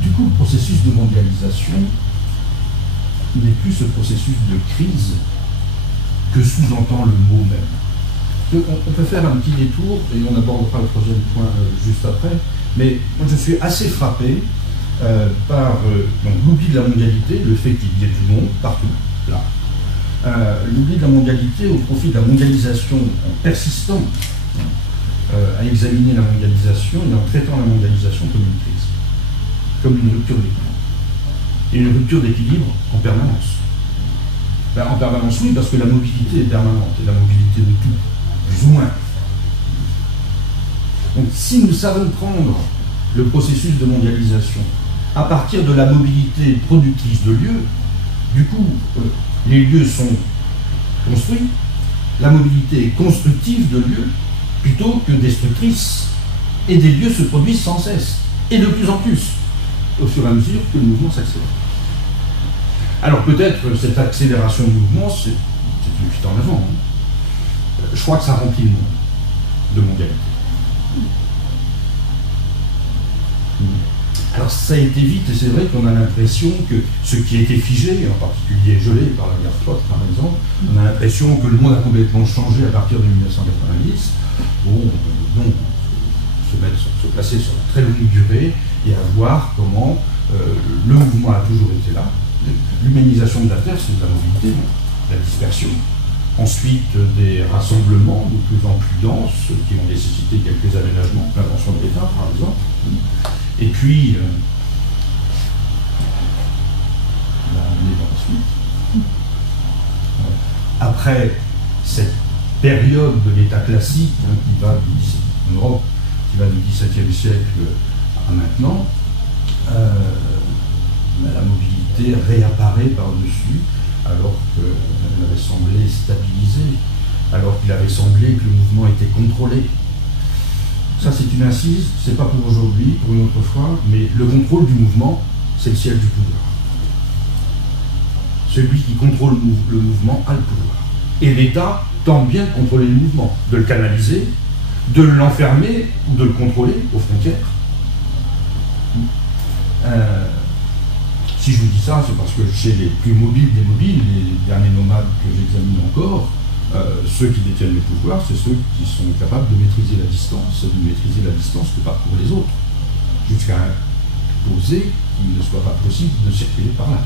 du coup, le processus de mondialisation n'est plus ce processus de crise que sous-entend le mot même. On peut faire un petit détour, et on abordera le troisième point juste après, mais moi je suis assez frappé par l'oubli de la mondialité, le fait qu'il y ait du monde partout, là. L'oubli de la mondialité au profit de la mondialisation en persistant à examiner la mondialisation et en traitant la mondialisation comme une crise, comme une rupture d'équilibre. Et une rupture d'équilibre en permanence. En permanence, oui, parce que la mobilité est permanente, et la mobilité de tout, plus ou moins. Donc si nous savons prendre le processus de mondialisation à partir de la mobilité productrice de lieux, du coup, les lieux sont construits, la mobilité est constructive de lieux plutôt que destructrice, et des lieux se produisent sans cesse, et de plus en plus, au fur et à mesure que le mouvement s'accélère. Alors peut-être cette accélération du mouvement, c'est une fuite en avant. Hein. Je crois que ça remplit le monde de mondialité. Alors ça a été vite, et c'est vrai qu'on a l'impression que ce qui a été figé, en particulier gelé par la guerre froide par exemple, on a l'impression que le monde a complètement changé à partir de 1990. Bon, donc, se placer sur la très longue durée et à voir comment le mouvement a toujours été là. L'humanisation de la Terre, c'est de la mobilité, de la dispersion. Ensuite, des rassemblements de plus en plus denses qui ont nécessité quelques aménagements, l'invention de l'État par exemple. Et puis, on est dans la suite. Après cette période de l'État classique qui va en Europe, qui va du XVIIe siècle à maintenant, la mobilité réapparaît par-dessus, alors qu'elle avait semblé stabilisée, alors qu'il avait semblé que le mouvement était contrôlé. Ça, c'est une incise, c'est pas pour aujourd'hui, pour une autre fois, mais le contrôle du mouvement, c'est le siège du pouvoir. Celui qui contrôle le mouvement a le pouvoir. Et l'État tente bien de contrôler le mouvement, de le canaliser, de l'enfermer ou de le contrôler aux frontières. Si je vous dis ça, c'est parce que chez les plus mobiles des mobiles, les derniers nomades que j'examine encore, ceux qui détiennent le pouvoir, c'est ceux qui sont capables de maîtriser la distance que parcourent les autres, jusqu'à imposer qu'il ne soit pas possible de circuler par là.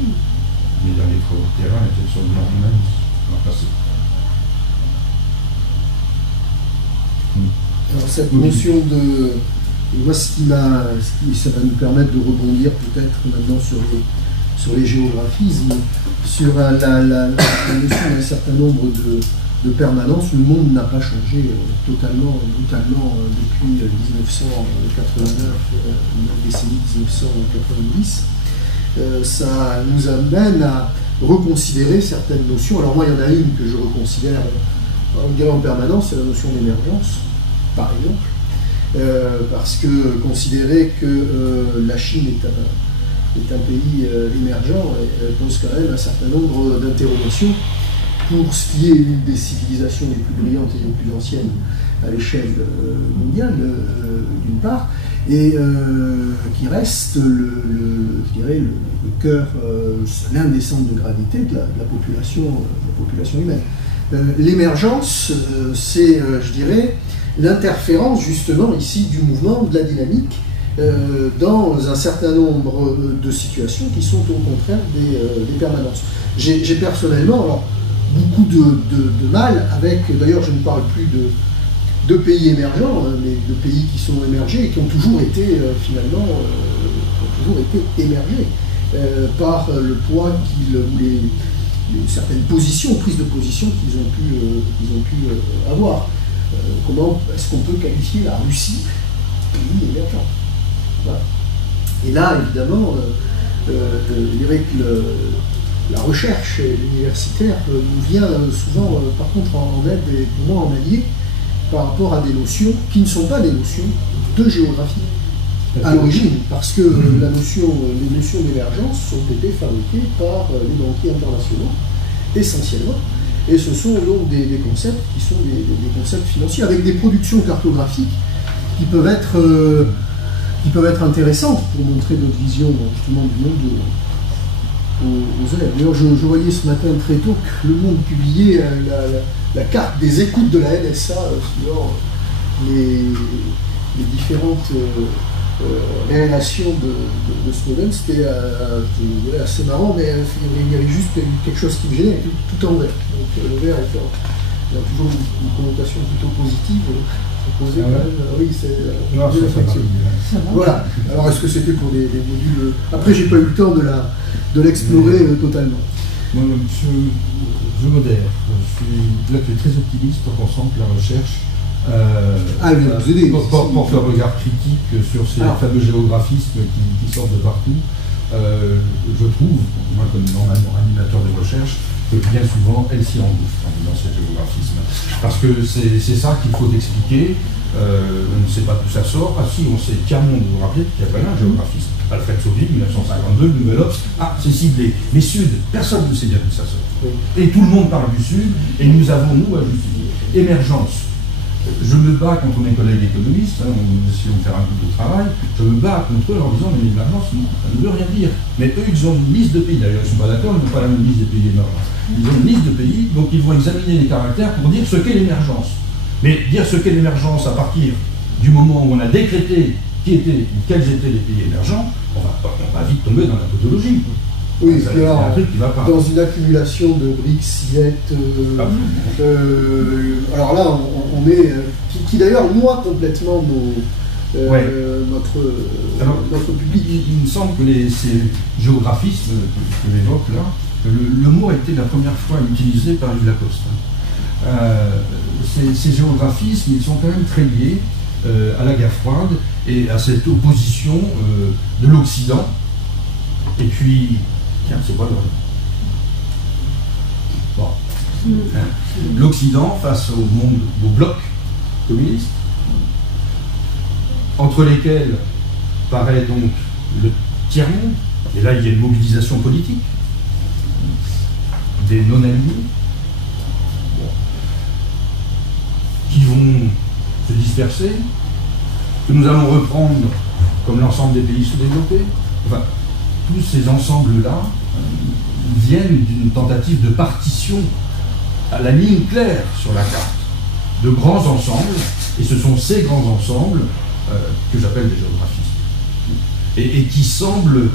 Les derniers travaux de terrain étaient sur le plan humaniste dans le passé. Alors cette notion de... Moi, ça va nous permettre de rebondir peut-être maintenant sur les géographismes, sur la notion d'un certain nombre de permanences. Le monde n'a pas changé totalement, brutalement depuis 1989, la décennie 1990. Ça nous amène à reconsidérer certaines notions. Alors moi, il y en a une que je reconsidère en permanence, c'est la notion d'émergence, par exemple. Parce que considérer que la Chine est un pays émergent pose quand même un certain nombre d'interrogations pour ce qui est une des civilisations les plus brillantes et les plus anciennes à l'échelle mondiale, d'une part, et qui reste je dirais, le cœur, l'un des centres de gravité de la population humaine. L'émergence, c'est, je dirais, l'interférence justement ici du mouvement, de la dynamique, dans un certain nombre de situations qui sont au contraire des permanences. J'ai personnellement alors, beaucoup de mal avec, d'ailleurs je ne parle plus de pays émergents, mais de pays qui sont émergés et qui ont toujours été finalement émergés par le poids ou certaines positions, prises de position qu'ils ont pu avoir. Comment est-ce qu'on peut qualifier la Russie pays émergent? Voilà. Et là, évidemment, je dirais que la recherche universitaire nous vient souvent, par contre, en aide et pour moi en allié par rapport à des notions qui ne sont pas des notions de géographie à l'origine, parce que les notions d'émergence ont été fabriquées par les banquiers internationaux, essentiellement. Et ce sont donc des concepts qui sont des concepts financiers, avec des productions cartographiques qui peuvent être intéressantes pour montrer notre vision justement du monde aux élèves. D'ailleurs, je voyais ce matin très tôt que Le Monde publiait la carte des écoutes de la NSA sur les différentes révélations de Snowden. C'était assez marrant, mais il y avait juste quelque chose qui me gênait, tout en vert. Donc le vert il a toujours une connotation plutôt positive. Oui, c'est voilà. Alors est-ce que c'était pour des modules... Après, j'ai pas eu le temps de l'explorer totalement. Moi, je modère. Je suis très optimiste pour qu'on sente la recherche porte un regard critique sur ces fameux géographismes qui sortent de partout. Je trouve, moi comme normalement animateur de recherche, que bien souvent elle s'y engouffre dans ces géographismes. Parce que c'est ça qu'il faut expliquer. On ne sait pas d'où ça sort. Ah si, on sait Tiamond, vous vous rappelez, qui a fait un géographisme. Alfred Sauvy, 1952, le Nouvel Obs. Ah, c'est ciblé. Mais Sud, personne ne sait bien d'où ça sort. Oui. Et tout le monde parle du Sud, et nous avons, nous, à justifier. Émergence. Je me bats contre mes collègues économistes, nous essayons de faire un peu de travail, je me bats contre eux en disant mais l'émergence, ça ne veut rien dire. Mais eux, ils ont une liste de pays, d'ailleurs ils ne sont pas d'accord, ils n'ont pas la même liste des pays émergents. Ils ont une liste de pays, donc ils vont examiner les caractères pour dire ce qu'est l'émergence. Mais dire ce qu'est l'émergence à partir du moment où on a décrété quels étaient les pays émergents, on va vite tomber dans la tautologie. Oui, un truc qui va pas. Dans une accumulation de briques, sillettes. Alors là, on est. Qui d'ailleurs noie complètement notre public. Il me semble que ces géographismes que j'évoque là, le mot a été la première fois utilisé par Yves Lacoste. Ces géographismes, ils sont quand même très liés à la guerre froide et à cette opposition de l'Occident. Et puis. C'est pas drôle. Bon. L'Occident face au monde, au bloc communiste, entre lesquels paraît donc le tiers-monde, et là il y a une mobilisation politique, des non-alignés, qui vont se disperser, que nous allons reprendre comme l'ensemble des pays sous-développés. Enfin, tous ces ensembles-là viennent d'une tentative de partition à la ligne claire sur la carte, de grands ensembles, et ce sont ces grands ensembles que j'appelle des géographismes, et qui semblent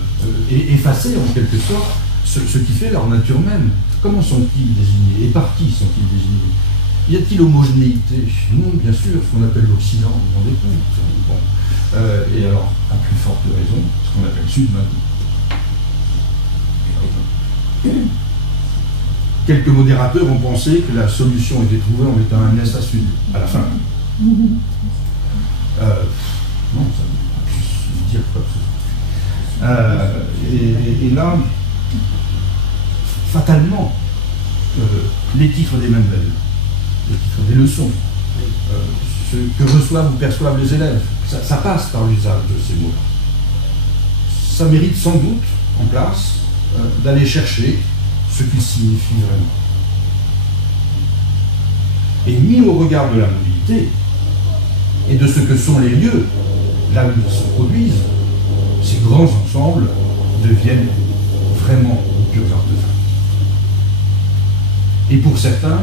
effacer en quelque sorte ce qui fait leur nature même. Comment sont-ils désignés et par qui sont-ils désignés? Y a-t-il homogénéité? Non, bien sûr, ce qu'on appelle l'Occident, vous vous rendez compte. Bon. Et alors, à plus forte raison, ce qu'on appelle Sud maintenant. Quelques modérateurs ont pensé que la solution était trouvée en mettant un Est à Sud, à la fin. Non, ça ne plus dire quoi que ce soit. Et là, fatalement, les titres des manuels, les titres des leçons, ce que reçoivent ou perçoivent les élèves, ça passe par l'usage de ces mots. Ça mérite sans doute, en classe, d'aller chercher ce qu'il signifie vraiment. Et mis au regard de la mobilité et de ce que sont les lieux là où ils se produisent, ces grands ensembles deviennent vraiment de purs artefacts. Et pour certains,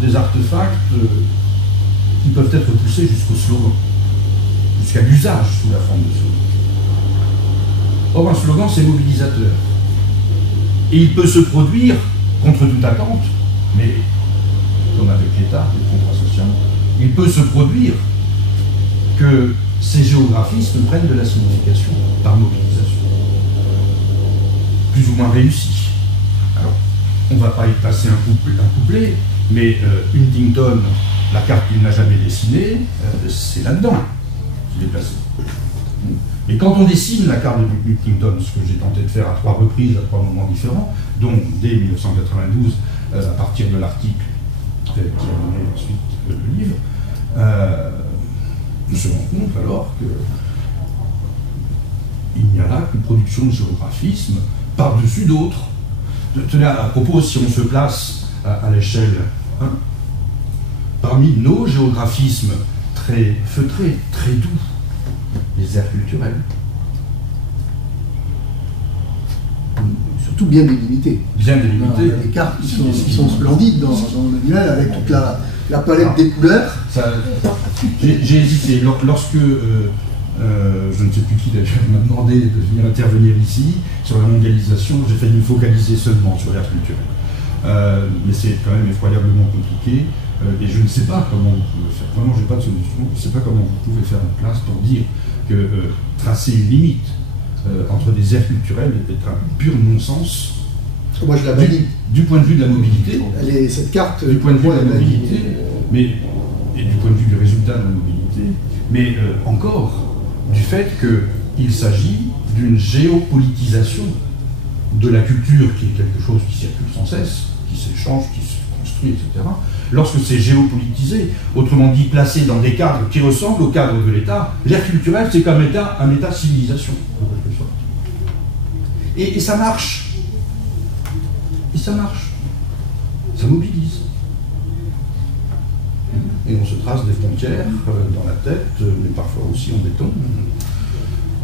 des artefacts qui peuvent être poussés jusqu'au slogan, jusqu'à l'usage sous la forme de slogan. Or, un slogan, c'est mobilisateur. Et il peut se produire contre toute attente, mais comme avec l'État et le contrat social, il peut se produire que ces géographismes prennent de la signification par mobilisation, plus ou moins réussie. Alors, on ne va pas y passer un couplet, mais Huntington, la carte qu'il n'a jamais dessinée, c'est là-dedans qu'il est placé. Et quand on dessine la carte de Huntington, ce que j'ai tenté de faire à 3 reprises, à 3 moments différents, dont dès 1992, à partir de l'article qui a donné ensuite le livre, on se rend compte alors qu'il n'y a là qu'une production de géographisme par-dessus d'autres. Tenez, à propos, si on se place à l'échelle, parmi nos géographismes très feutrés, très doux, les aires culturelles, sur surtout bien délimitées. Bien délimitées. Il y a des cartes qui sont splendides dans le manuel, avec toute la palette des couleurs. J'ai hésité. Lorsque, je ne sais plus qui d'ailleurs m'a demandé de venir intervenir ici, sur la mondialisation, j'ai failli me focaliser seulement sur l'ère culturelle. Mais c'est quand même effroyablement compliqué. Et je ne sais pas comment vous pouvez faire. Vraiment, je n'ai pas de solution. Je ne sais pas comment vous pouvez faire une place pour dire que tracer une limite entre des aires culturelles est un pur non-sens. Moi, je la valide. Du point de vue de la mobilité. Cette carte. Du point de vue de la mobilité, et du point de vue du résultat de la mobilité, mais encore du fait qu'il s'agit d'une géopolitisation de la culture, qui est quelque chose qui circule sans cesse, qui s'échange, qui se construit, etc. Lorsque c'est géopolitisé, autrement dit placé dans des cadres qui ressemblent au cadre de l'État, l'ère culturelle, c'est comme un État civilisation, en quelque sorte. Et ça marche. Et ça marche. Ça mobilise. Et on se trace des frontières dans la tête, mais parfois aussi en béton,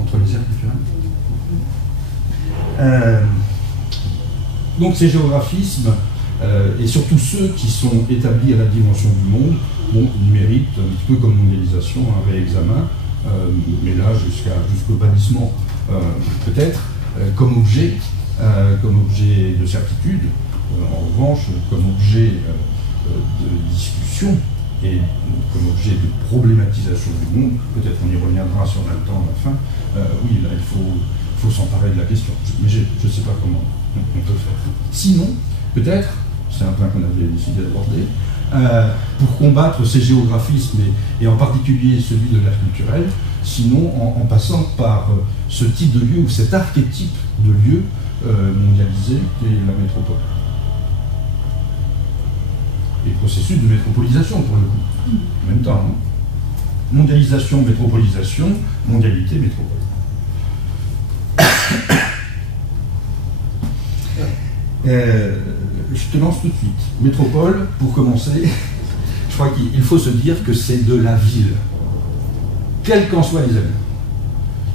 entre les aires culturelles. Donc ces géographismes, et surtout ceux qui sont établis à la dimension du monde, ils méritent un petit peu comme mondialisation un réexamen, mais là jusqu'au bannissement peut-être, comme objet de certitude, en revanche comme objet de discussion et comme objet de problématisation du monde. Peut-être on y reviendra si on a le temps à la fin. Oui, là il faut s'emparer de la question, mais je ne sais pas comment on peut faire. Sinon, peut-être, c'est un point qu'on avait décidé d'aborder, pour combattre ces géographismes, et en particulier celui de l'ère culturelle, sinon en passant par ce type de lieu, ou cet archétype de lieu mondialisé qui est la métropole. Et processus de métropolisation pour le coup, en même temps. Hein. Mondialisation, métropolisation, mondialité, métropole. Je te lance tout de suite. Métropole, pour commencer, je crois qu'il faut se dire que c'est de la ville, quels qu'en soient les amis.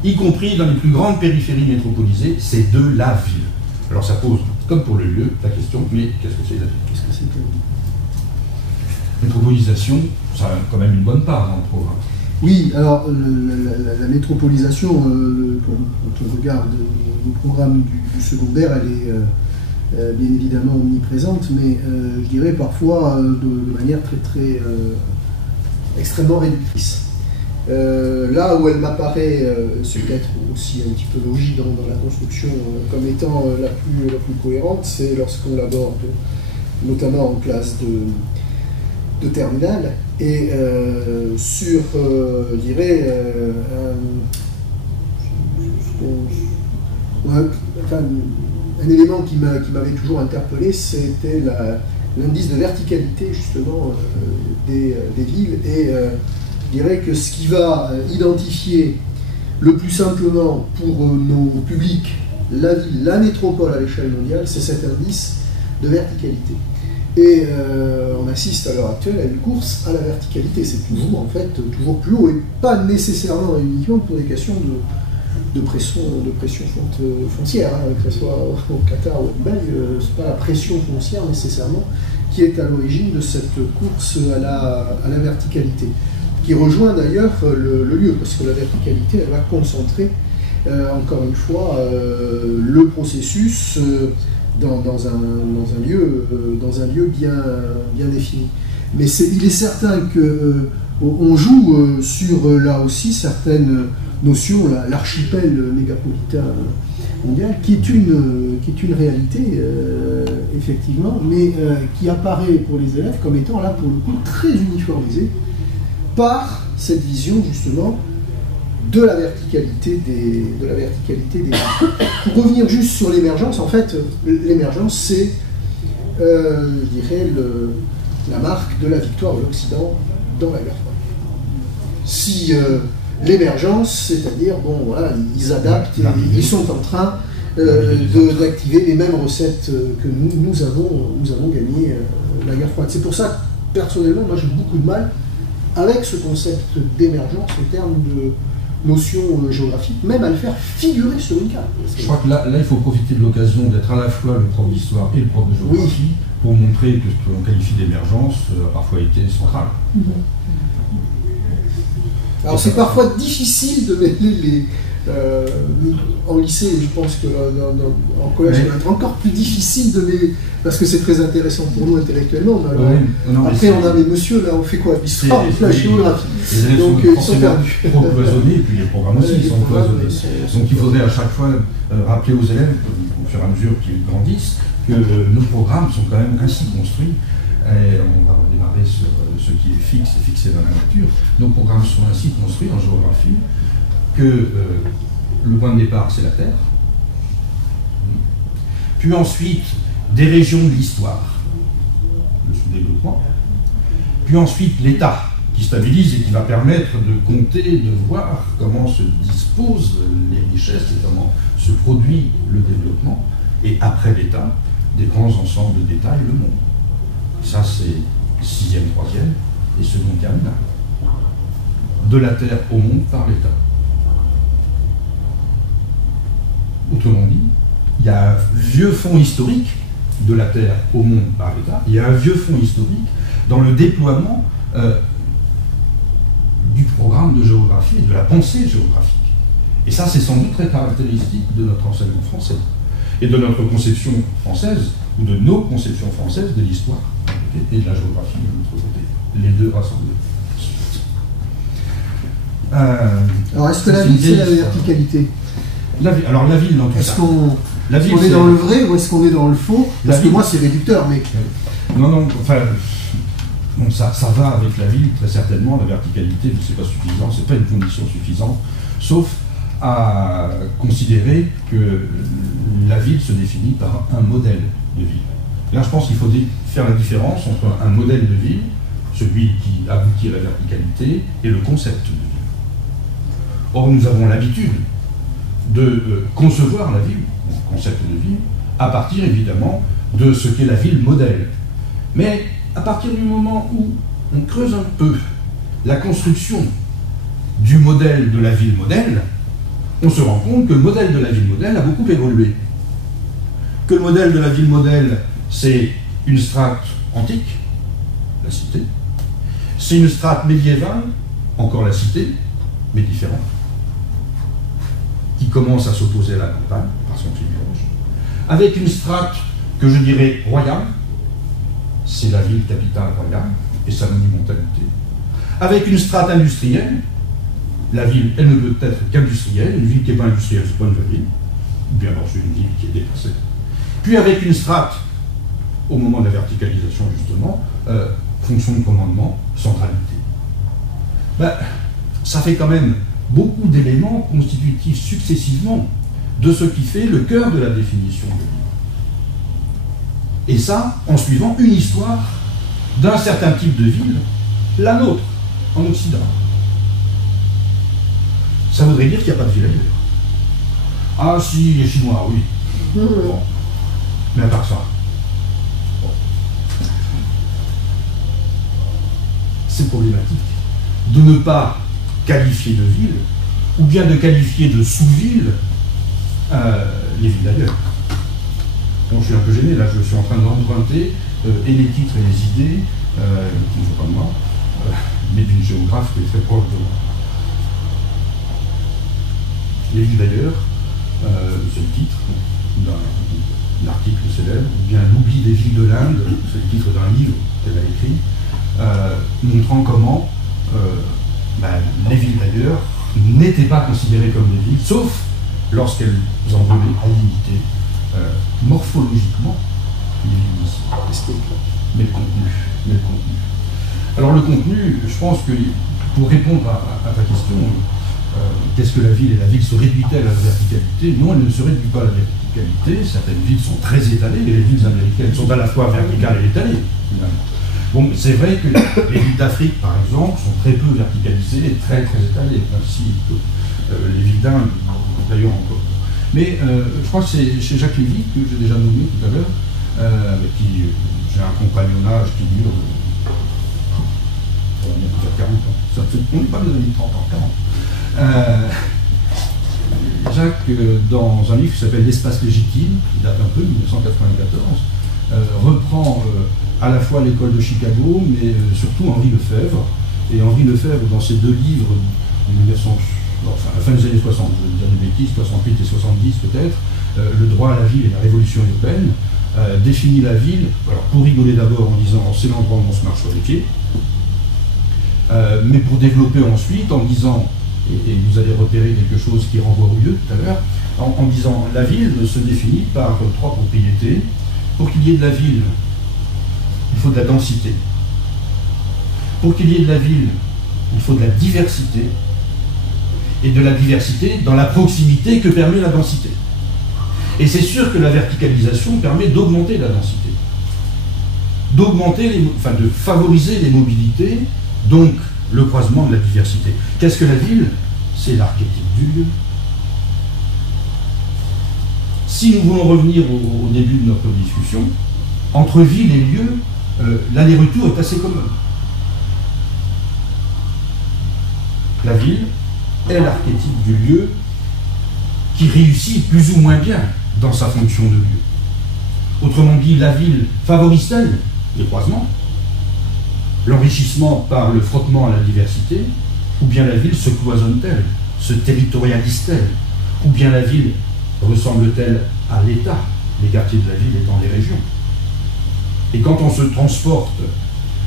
Y compris dans les plus grandes périphéries métropolisées, c'est de la ville. Alors ça pose, comme pour le lieu, la question, mais qu'est-ce que c'est la ville? Qu'est-ce que c'est que la ville? Métropolisation, ça a quand même une bonne part dans le programme. Oui, alors la métropolisation, quand on regarde le programme du secondaire, elle est bien évidemment omniprésente, mais je dirais parfois de manière très extrêmement réductrice. Là où elle m'apparaît, c'est peut-être aussi un petit peu logique dans la construction comme étant la plus cohérente, c'est lorsqu'on l'aborde notamment en classe de terminale, et sur, je dirais, un élément qui m'avait toujours interpellé, c'était l'indice de verticalité justement des villes, et je dirais que ce qui va identifier le plus simplement pour nos publics la ville, la métropole à l'échelle mondiale, c'est cet indice de verticalité. Et on assiste à l'heure actuelle à une course à la verticalité. C'est toujours en fait toujours plus haut, et pas nécessairement et uniquement pour des questions de pression foncière, hein, que ce soit au Qatar ou à Dubaï, c'est pas la pression foncière nécessairement qui est à l'origine de cette course à la verticalité, qui rejoint d'ailleurs le lieu, parce que la verticalité elle va concentrer encore une fois le processus dans un lieu bien défini. Mais il est certain qu'on joue sur là aussi certaines notions, l'archipel mégapolitain mondial, qui est une réalité, effectivement, mais qui apparaît pour les élèves comme étant là pour le coup très uniformisée par cette vision justement de la verticalité des villes. Pour revenir juste sur l'émergence, en fait, l'émergence, c'est, je dirais, la marque de la victoire de l'Occident dans la guerre froide. Si l'émergence, c'est-à-dire, bon, voilà, ils adaptent, et ils sont en train d'activer les mêmes recettes que nous avons gagné la guerre froide. C'est pour ça, personnellement, moi j'ai beaucoup de mal avec ce concept d'émergence en termes notion géographique, même à le faire figurer sur une carte. Je crois que là, il faut profiter de l'occasion d'être à la fois le prof d'histoire et le prof de géographie pour montrer que ce que l'on qualifie d'émergence a parfois été central. Alors c'est parfois difficile de mêler les... en lycée, je pense qu'en collège, ça va être encore plus difficile de les... Parce que c'est très intéressant pour nous intellectuellement. Mais alors, après, on a mais monsieur, là, on fait quoi? L'histoire, la géographie. Donc, ils sont perdus. Trop cloisonnés, et puis les programmes aussi sont cloisonnés. Donc, il faudrait à chaque fois rappeler aux élèves, au fur et à mesure qu'ils grandissent, que nos programmes sont quand même ainsi construits. Et on va redémarrer sur ce qui est fixe et fixé dans la nature. Nos programmes sont ainsi construits en géographie que le point de départ, c'est la Terre. Puis ensuite, des régions de l'histoire, le sous-développement. Puis ensuite, l'État, qui stabilise et qui va permettre de compter, de voir comment se disposent les richesses et comment se produit le développement. Et après l'État, des grands ensembles d'États et le monde. Ça, c'est 6e, 3e et 2e terminale. De la Terre au monde par l'État. Autrement dit, il y a un vieux fond historique de la Terre au monde par l'État, il y a un vieux fond historique dans le déploiement du programme de géographie et de la pensée géographique. Et ça, c'est sans doute très caractéristique de notre enseignement français et de notre conception française, ou de nos conceptions françaises de l'histoire et de la géographie de l'autre côté. Les deux rassemblés. Alors, est-ce que la ville, c'est la verticalité? Alors la ville dans tout ça. Est-ce qu'on est dans le vrai ou est-ce qu'on est dans le faux? Parce que moi c'est réducteur, mais... Non, enfin, bon, ça va avec la ville, très certainement. La verticalité, c'est pas suffisant, c'est pas une condition suffisante, sauf à considérer que la ville se définit par un modèle de ville. Là, je pense qu'il faut faire la différence entre un modèle de ville, celui qui aboutit à la verticalité, et le concept de ville. Or, nous avons l'habitude de concevoir la ville, le concept de ville, à partir évidemment de ce qu'est la ville modèle. Mais à partir du moment où on creuse un peu la construction du modèle de la ville modèle, on se rend compte que le modèle de la ville modèle a beaucoup évolué. Que le modèle de la ville modèle, c'est une strate antique, la cité, c'est une strate médiévale, encore la cité, mais différente, qui commence à s'opposer à la campagne par son clivage, avec une strate que je dirais royale, c'est la ville capitale royale et sa monumentalité, avec une strate industrielle, la ville, elle ne peut être qu'industrielle, une ville qui n'est pas industrielle, c'est pas une vraie ville, ou bien alors c'est une ville qui est dépassée. Puis avec une strate, au moment de la verticalisation justement, fonction de commandement, centralité. Ça fait quand même beaucoup d'éléments constitutifs successivement de ce qui fait le cœur de la définition de ville. Et ça, en suivant une histoire d'un certain type de ville, la nôtre, en Occident. Ça voudrait dire qu'il n'y a pas de ville ailleurs. Ah si, les Chinois, oui. Bon. Mais à part ça. Bon. C'est problématique de ne pas qualifier de ville, ou bien de qualifier de sous-ville les villes d'ailleurs. Donc je suis un peu gêné, là je suis en train d'emprunter et les titres et les idées, qui ne sont pas de moi, mais d'une géographe qui est très proche de moi. Les villes d'ailleurs, c'est le titre d'un article célèbre, ou bien L'oubli des villes de l'Inde, c'est le titre d'un livre qu'elle a écrit, montrant comment les villes d'ailleurs n'étaient pas considérées comme des villes, sauf lorsqu'elles en venaient à limiter morphologiquement les villes d'ici. Mais le contenu. Alors le contenu, je pense que pour répondre à ta question, qu'est-ce que la ville? Et la ville se réduit-elle à la verticalité? Non, elle ne se réduit pas à la verticalité. Certaines villes sont très étalées, et les villes américaines sont à la fois verticales et étalées, finalement. Bon, c'est vrai que les villes d'Afrique, par exemple, sont très peu verticalisées et très très étalées, ainsi que les villes d'Inde, d'ailleurs encore. Mais je crois que c'est chez Jacques Lévy, que j'ai déjà nommé tout à l'heure, avec qui j'ai un compagnonnage qui dure on va dire 40 ans. On n'est pas dans les années 30 ans, 40. Jacques, dans un livre qui s'appelle L'espace légitime, qui date un peu, 1994, reprend à la fois l'école de Chicago, mais surtout Henri Lefebvre. Et Henri Lefebvre, dans ses deux livres, à la fin des années 60, je vais dire des bêtises, 68 et 70 peut-être, Le droit à la ville et la révolution urbaine, définit la ville, alors pour rigoler d'abord en disant c'est l'endroit où on se marche sur les pieds, mais pour développer ensuite en disant, et vous allez repérer quelque chose qui renvoie au lieu tout à l'heure, en disant la ville se définit par trois propriétés. Pour qu'il y ait de la ville, il faut de la densité. Pour qu'il y ait de la ville, il faut de la diversité. Et de la diversité dans la proximité que permet la densité. Et c'est sûr que la verticalisation permet d'augmenter la densité. De favoriser les mobilités, donc le croisement de la diversité. Qu'est-ce que la ville? C'est l'archétype du lieu. Si nous voulons revenir au début de notre discussion, entre ville et lieu, l'aller-retour est assez commun. La ville est l'archétype du lieu qui réussit plus ou moins bien dans sa fonction de lieu. Autrement dit, la ville favorise-t-elle les croisements, l'enrichissement par le frottement à la diversité, ou bien la ville se cloisonne-t-elle, se territorialise-t-elle, ou bien la ville ressemble-t-elle à l'État, les quartiers de la ville étant des régions. Et quand on se transporte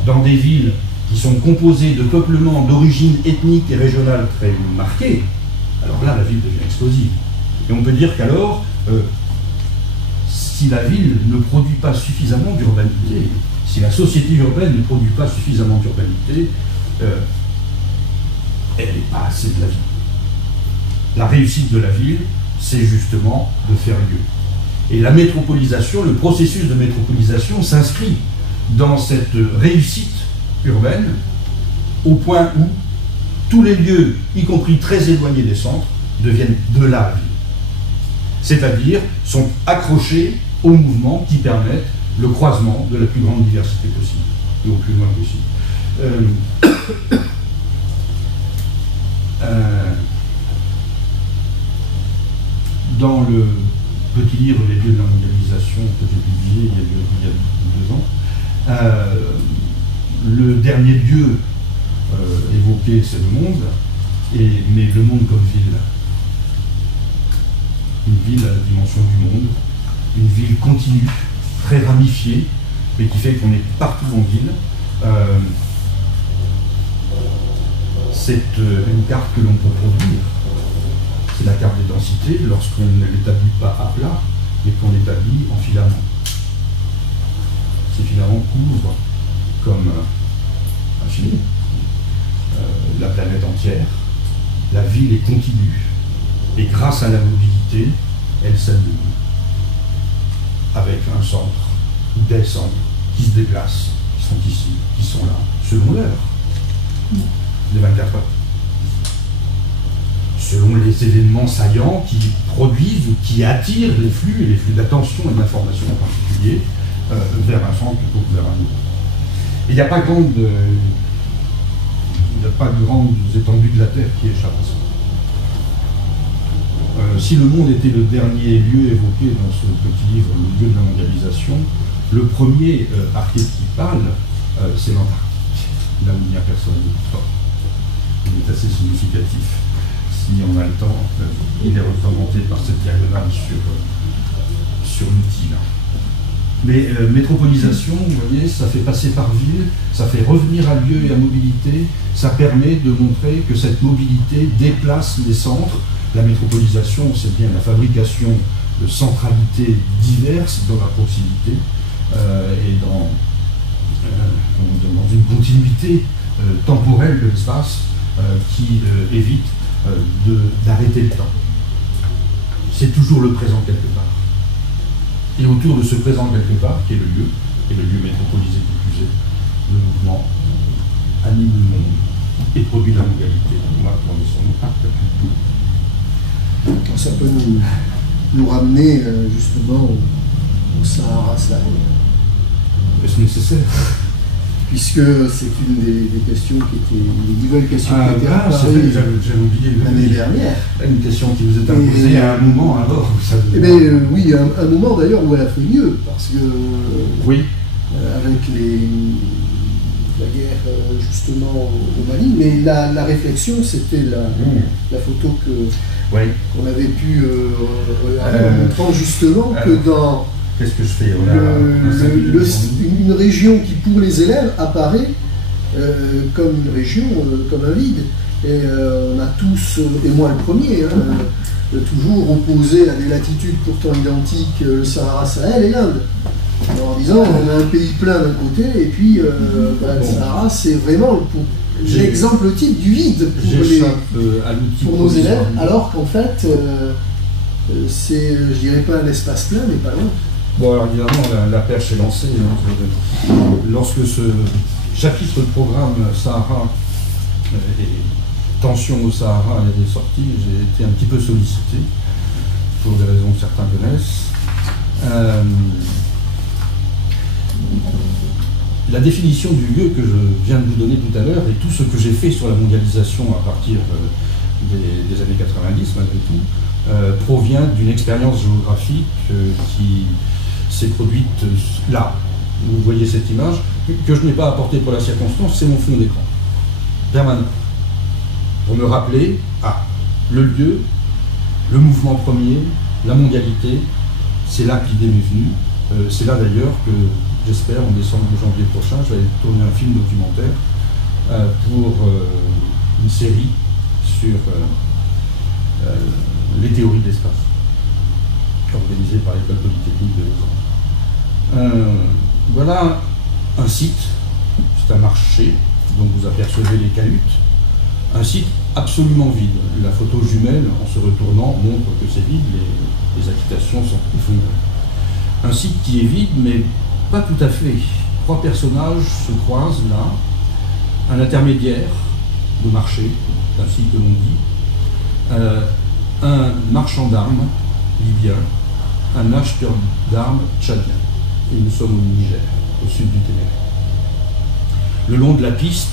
dans des villes qui sont composées de peuplements d'origine ethnique et régionale très marqués, alors là, la ville devient explosive. Et on peut dire qu'alors, si la ville ne produit pas suffisamment d'urbanité, si la société urbaine ne produit pas suffisamment d'urbanité, elle n'est pas assez de la ville. La réussite de la ville, c'est justement de faire lieu. Et la métropolisation, le processus de métropolisation s'inscrit dans cette réussite urbaine au point où tous les lieux, y compris très éloignés des centres, deviennent de la ville. C'est-à-dire sont accrochés aux mouvements qui permettent le croisement de la plus grande diversité possible, et au plus loin possible. Dans le petit livre Les lieux de la mondialisation que j'ai publié il y a 2 ans, le dernier lieu évoqué, c'est le monde, mais le monde comme ville. Une ville à la dimension du monde, une ville continue, très ramifiée, mais qui fait qu'on est partout en ville. C'est une carte que l'on peut produire. C'est la carte des densités lorsqu'on ne l'établit pas à plat, mais qu'on l'établit en filaments. Ces filaments couvrent comme infini la planète entière. La ville est continue. Et grâce à la mobilité, elle s'adoucit avec un centre ou des centres qui se déplacent, qui sont ici, qui sont là, selon l'heure, les 24 heures. Selon les événements saillants qui produisent ou qui attirent les flux, et les flux d'attention et d'information en particulier, vers un centre plutôt que vers un autre. Et il n'y a pas grandes étendues de la Terre qui échappent à ça. Si le monde était le dernier lieu évoqué dans ce petit livre, le lieu de la mondialisation, le premier archétypal, c'est l'Antarctique, là où il n'y a personne de temps. Il est assez significatif. Si on a le temps, il est représenté par cette diagonale sur l'outil là. Mais métropolisation, vous voyez, ça fait passer par ville, ça fait revenir à lieu et à mobilité, ça permet de montrer que cette mobilité déplace les centres. La métropolisation, c'est bien la fabrication de centralités diverses dans la proximité et dans une continuité temporelle de l'espace qui évite d'arrêter le temps. C'est toujours le présent quelque part. Et autour de ce présent quelque part, qui est le lieu, et le lieu métropolisé qui plus est, le mouvement anime le monde et produit la mondialité. On va prendre son nom. Ça peut nous ramener justement au Sahara Sahel. Est-ce nécessaire? puisque c'est une des questions qui était, une nouvelle question qui était apparue l'année dernière. Une question qui vous est imposée à un moment alors ça Eh bien, oui, un moment d'ailleurs où elle a fait mieux, parce que oui. Avec la guerre justement au Mali, mais la réflexion c'était la photo qu'on avait pu regarder en montrant justement que dans qu'est-ce que je fais une région qui pour les élèves apparaît comme une région, comme un vide. Et on a tous, et moi le premier, toujours opposé à des latitudes pourtant identiques, le Sahara-Sahel et l'Inde. En disant on a un pays plein d'un côté et puis le Sahara c'est vraiment l'exemple type du vide pour nos élèves, alors qu'en fait c'est, je dirais pas un espace plein mais pas loin. Bon alors évidemment la perche est lancée. Lorsque ce chapitre de programme Sahara et tension au Sahara est sorti, j'ai été un petit peu sollicité pour des raisons que certains connaissent. La définition du lieu que je viens de vous donner tout à l'heure et tout ce que j'ai fait sur la mondialisation à partir des années 90 malgré tout provient d'une expérience géographique qui s'est produite là. Vous voyez cette image que je n'ai pas apportée pour la circonstance, c'est mon fond d'écran permanent pour me rappeler le lieu, le mouvement premier, la mondialité, c'est là que l'idée m'est venue. C'est là d'ailleurs que j'espère, en décembre ou janvier prochain, je vais tourner un film documentaire pour une série sur les théories de l'espace, organisée par l'École Polytechnique de Lausanne. Voilà un site, c'est un marché dont vous apercevez les cahutes, un site absolument vide. La photo jumelle, en se retournant, montre que c'est vide, les habitations sont effondrées. Un site qui est vide, mais pas tout à fait. Trois personnages se croisent là, un intermédiaire de marché, c'est ainsi que l'on dit, un marchand d'armes libyen, un acheteur d'armes tchadien. Et nous sommes au Niger, au sud du Ténéré. Le long de la piste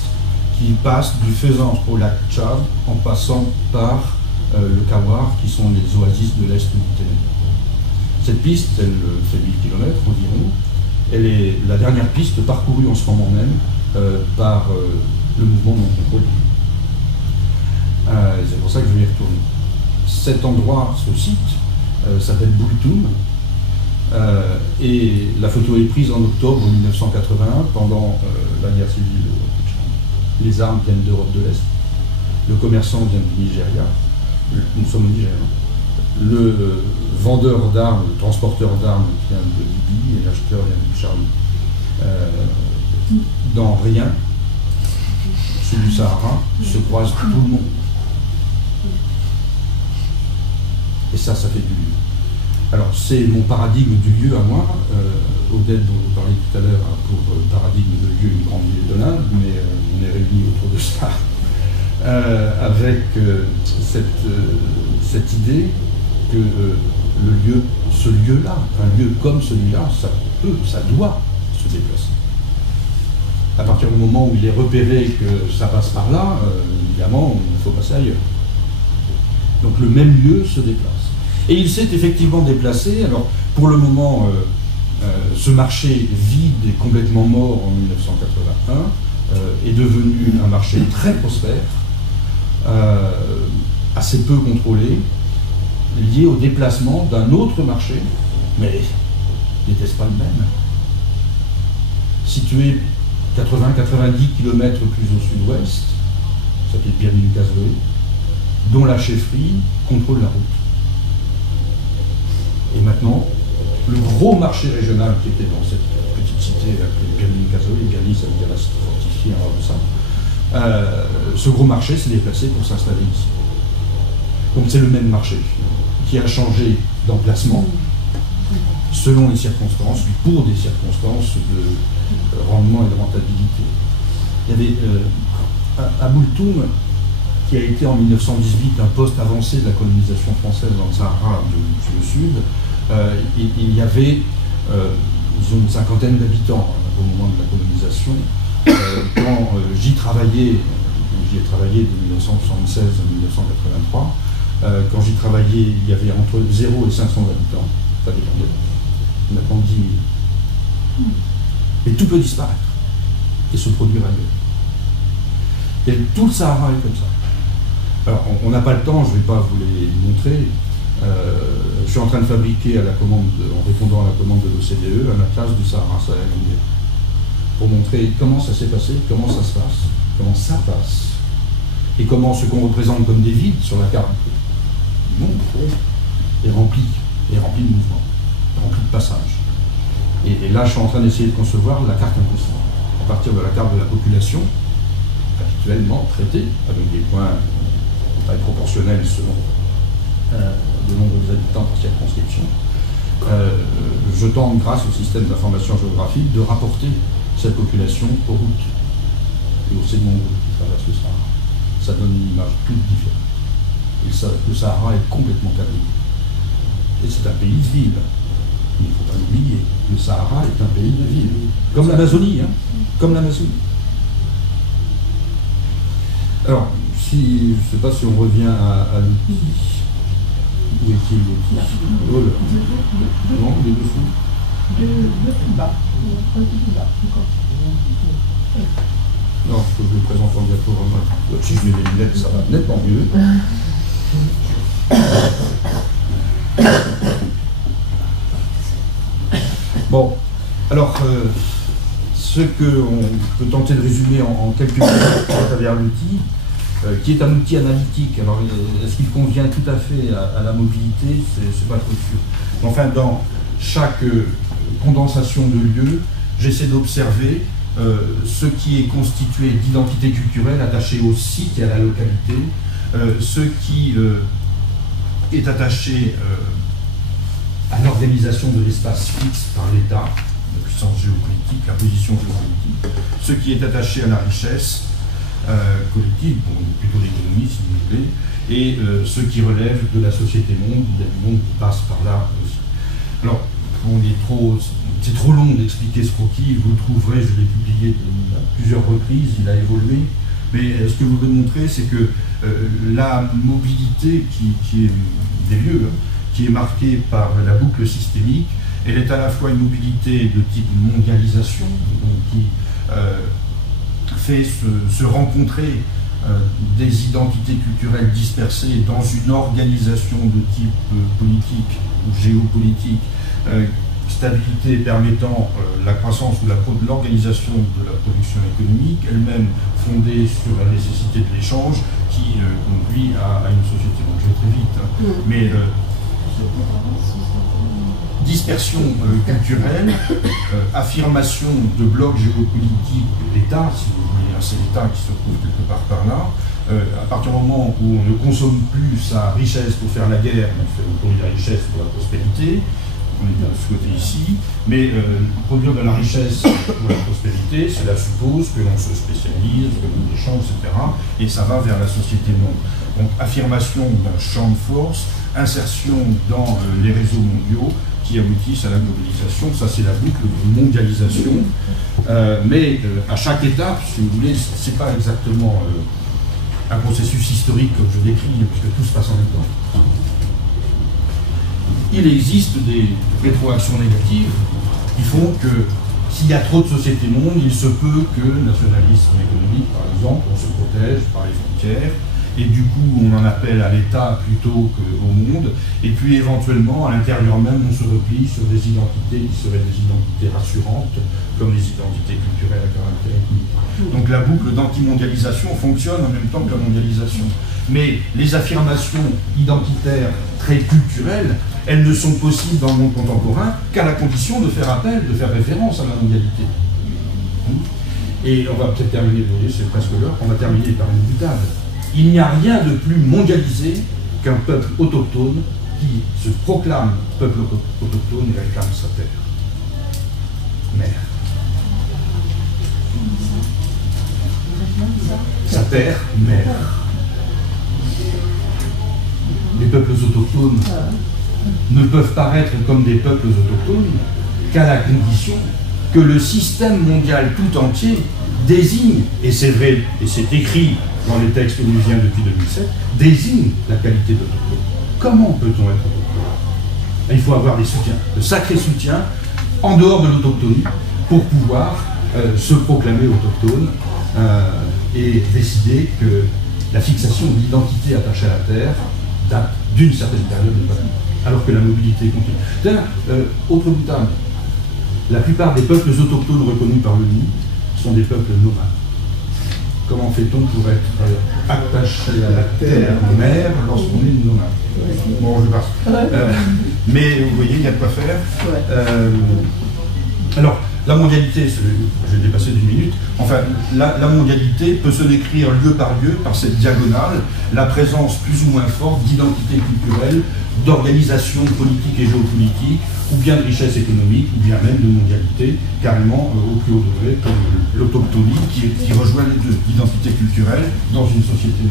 qui passe du Fezzan au lac Tchad, en passant par le Kawar, qui sont les oasis de l'est du Ténéré. Cette piste, elle fait 8 km environ. Elle est la dernière piste parcourue en ce moment même par le mouvement non contrôlé. C'est pour ça que je vais y retourner. Cet endroit, ce site, s'appelle Boultoum. Et la photo est prise en octobre 1981 pendant la guerre civile. Les armes viennent d'Europe de l'Est. Le commerçant vient du Nigeria. Nous sommes au Nigeria. Le vendeur d'armes, le transporteur d'armes vient de Libye et l'acheteur vient du Charlie. Dans rien, sous le Sahara, se croise tout le monde. Et ça fait du lieu. Alors c'est mon paradigme du lieu à moi, Odette dont vous parliez tout à l'heure pour paradigme de lieu, une grande ville de l'Inde, mais on est réunis autour de ça, avec cette idée que ce lieu-là, un lieu comme celui-là, ça doit se déplacer. À partir du moment où il est repéré que ça passe par là, évidemment, il faut passer ailleurs. Donc le même lieu se déplace. Et il s'est effectivement déplacé. Alors pour le moment, ce marché vide et complètement mort en 1981 est devenu un marché très prospère, assez peu contrôlé, lié au déplacement d'un autre marché, mais n'était-ce pas le même? Situé 80-90 km plus au sud-ouest, ça s'appelle Pirni-Cazoé, dont la chefferie contrôle la route. Et maintenant, le gros marché régional qui était dans cette petite cité appelée Pirni-Cazoé, Pirni ça veut dire la cité fortifiée, alors de ça, ce gros marché s'est déplacé pour s'installer ici. Donc c'est le même marché qui a changé d'emplacement selon les circonstances, pour des circonstances de rendement et de rentabilité. Il y avait à Boultoum, qui a été en 1918 un poste avancé de la colonisation française dans le Sahara du Sud, il y avait une cinquantaine d'habitants au moment de la colonisation. quand j'y travaillais, j'y ai travaillé de 1976 à 1983, quand j'y travaillais, il y avait entre 0 et 500 habitants, ça dépendait. Maintenant 10 000. Et tout peut disparaître et se produire ailleurs. Et tout le Sahara est comme ça. Alors, on n'a pas le temps, je ne vais pas vous les montrer. Je suis en train de fabriquer à la commande, en répondant à la commande de l'OCDE, un atlas du Sahara Sahel pour montrer comment ça s'est passé, comment ça se passe, comment ça passe, et comment ce qu'on représente comme des vides sur la carte du monde est rempli de mouvements, rempli de passages. Et là, je suis en train d'essayer de concevoir la carte inconsciente, à partir de la carte de la population, habituellement traitée, avec des points de taille proportionnelle selon le nombre d'habitants par circonscription. Je tente, grâce au système d'information géographique, de rapporter cette population aux routes et aux segments qui traversent le Sahara. Ça donne une image toute différente. Et ça, le Sahara est complètement quadrillé. Et c'est un pays de ville. Il ne faut pas l'oublier. Le Sahara est un pays de ville. Comme l'Amazonie, hein. Comme l'Amazonie. Alors, si, je ne sais pas si on revient à l'outil. Où est-il l'outil? Oh là. Non, il est dessous. De plus bas. Non, il faut que je le présente en diaporama. Si je mets les lunettes, ça va nettement mieux. Bon, alors, ce qu'on peut tenter de résumer en quelques minutes à travers l'outil, qui est un outil analytique. Alors, est-ce qu'il convient tout à fait à la mobilité? C'est pas trop sûr. Enfin, dans chaque condensation de lieux, j'essaie d'observer ce qui est constitué d'identité culturelle attachée au site et à la localité, ce qui est attaché à l'organisation de l'espace fixe par l'État, la puissance géopolitique, la position géopolitique, ce qui est attaché à la richesse collective, bon, plutôt l'économie si vous voulez, et ce qui relève de la société monde, du monde qui passe par là aussi. Alors, c'est trop long d'expliquer ce croquis, vous le trouverez, je l'ai publié à plusieurs reprises, il a évolué, mais ce que je voudrais montrer, c'est que la mobilité qui est des lieux, qui est marquée par la boucle systémique, elle est à la fois une mobilité de type mondialisation, donc qui fait se rencontrer des identités culturelles dispersées dans une organisation de type politique ou géopolitique, stabilité permettant la croissance ou l'organisation de la production économique, elle-même fondée sur la nécessité de l'échange qui conduit à une société. Donc je vais très vite, hein. Mais dispersion culturelle, affirmation de blocs géopolitiques d'État, si vous voulez, c'est l'État qui se trouve quelque part par là. À partir du moment où on ne consomme plus sa richesse pour faire la guerre, on fait produire la richesse pour la prospérité, on est bien de ce côté ici, mais produire de la richesse pour la prospérité, cela suppose que l'on se spécialise, que l'on échange, etc. Et ça va vers la société monde. Donc affirmation d'un champ de force, insertion dans les réseaux mondiaux qui aboutissent à la globalisation. Ça, c'est la boucle de mondialisation. Mais à chaque étape, si vous voulez, c'est pas exactement un processus historique comme je décris, puisque tout se passe en même temps. Il existe des rétroactions négatives qui font que s'il y a trop de sociétés monde, il se peut que le nationalisme économique, par exemple, on se protège par les frontières, et du coup on en appelle à l'État plutôt qu'au monde, et puis éventuellement à l'intérieur même on se replie sur des identités qui seraient des identités rassurantes, comme les identités culturelles à caractère ethnique. Donc la boucle d'anti-mondialisation fonctionne en même temps que la mondialisation. Mais les affirmations identitaires très culturelles, elles ne sont possibles dans le monde contemporain qu'à la condition de faire appel, de faire référence à la mondialité. Et on va peut-être terminer, vous voyez, c'est presque l'heure, on va terminer par une boutade. Il n'y a rien de plus mondialisé qu'un peuple autochtone qui se proclame peuple autochtone et réclame sa terre. Mère. Sa terre, mère. Les peuples autochtones ne peuvent paraître comme des peuples autochtones qu'à la condition que le système mondial tout entier désigne, et c'est vrai, et c'est écrit dans les textes onusiens depuis 2007, désigne la qualité d'autochtone. Comment peut-on être autochtone? Il faut avoir des soutiens, de sacrés soutiens, en dehors de l'autachtonie, pour pouvoir se proclamer autochtone et décider que la fixation de l'identité attachée à la terre date d'une certaine période de temps, alors que la mobilité continue. Autre boutade, la plupart des peuples autochtones reconnus par l'ONU sont des peuples nomades. Comment fait-on pour être attaché à la terre mère lorsqu'on est nomade? Bon, je passe. Mais vous voyez, il y a de quoi faire. Alors, la mondialité, je vais dépasser d'une minute, enfin, la mondialité peut se décrire lieu par lieu par cette diagonale, la présence plus ou moins forte d'identité culturelle, d'organisation politique et géopolitique, ou bien de richesse économique, ou bien même de mondialité, carrément au plus haut degré, comme l'autochtonie, qui rejoint les deux, l'identité culturelle dans une société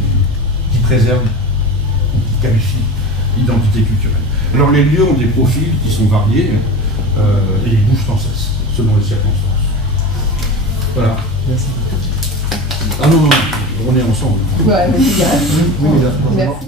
qui préserve, qui qualifie l'identité culturelle. Alors les lieux ont des profils qui sont variés, et ils bougent sans cesse, selon les circonstances. Voilà. Merci. Ah non, non, on est ensemble. Ouais, mais c'est bien. Oui, Merci.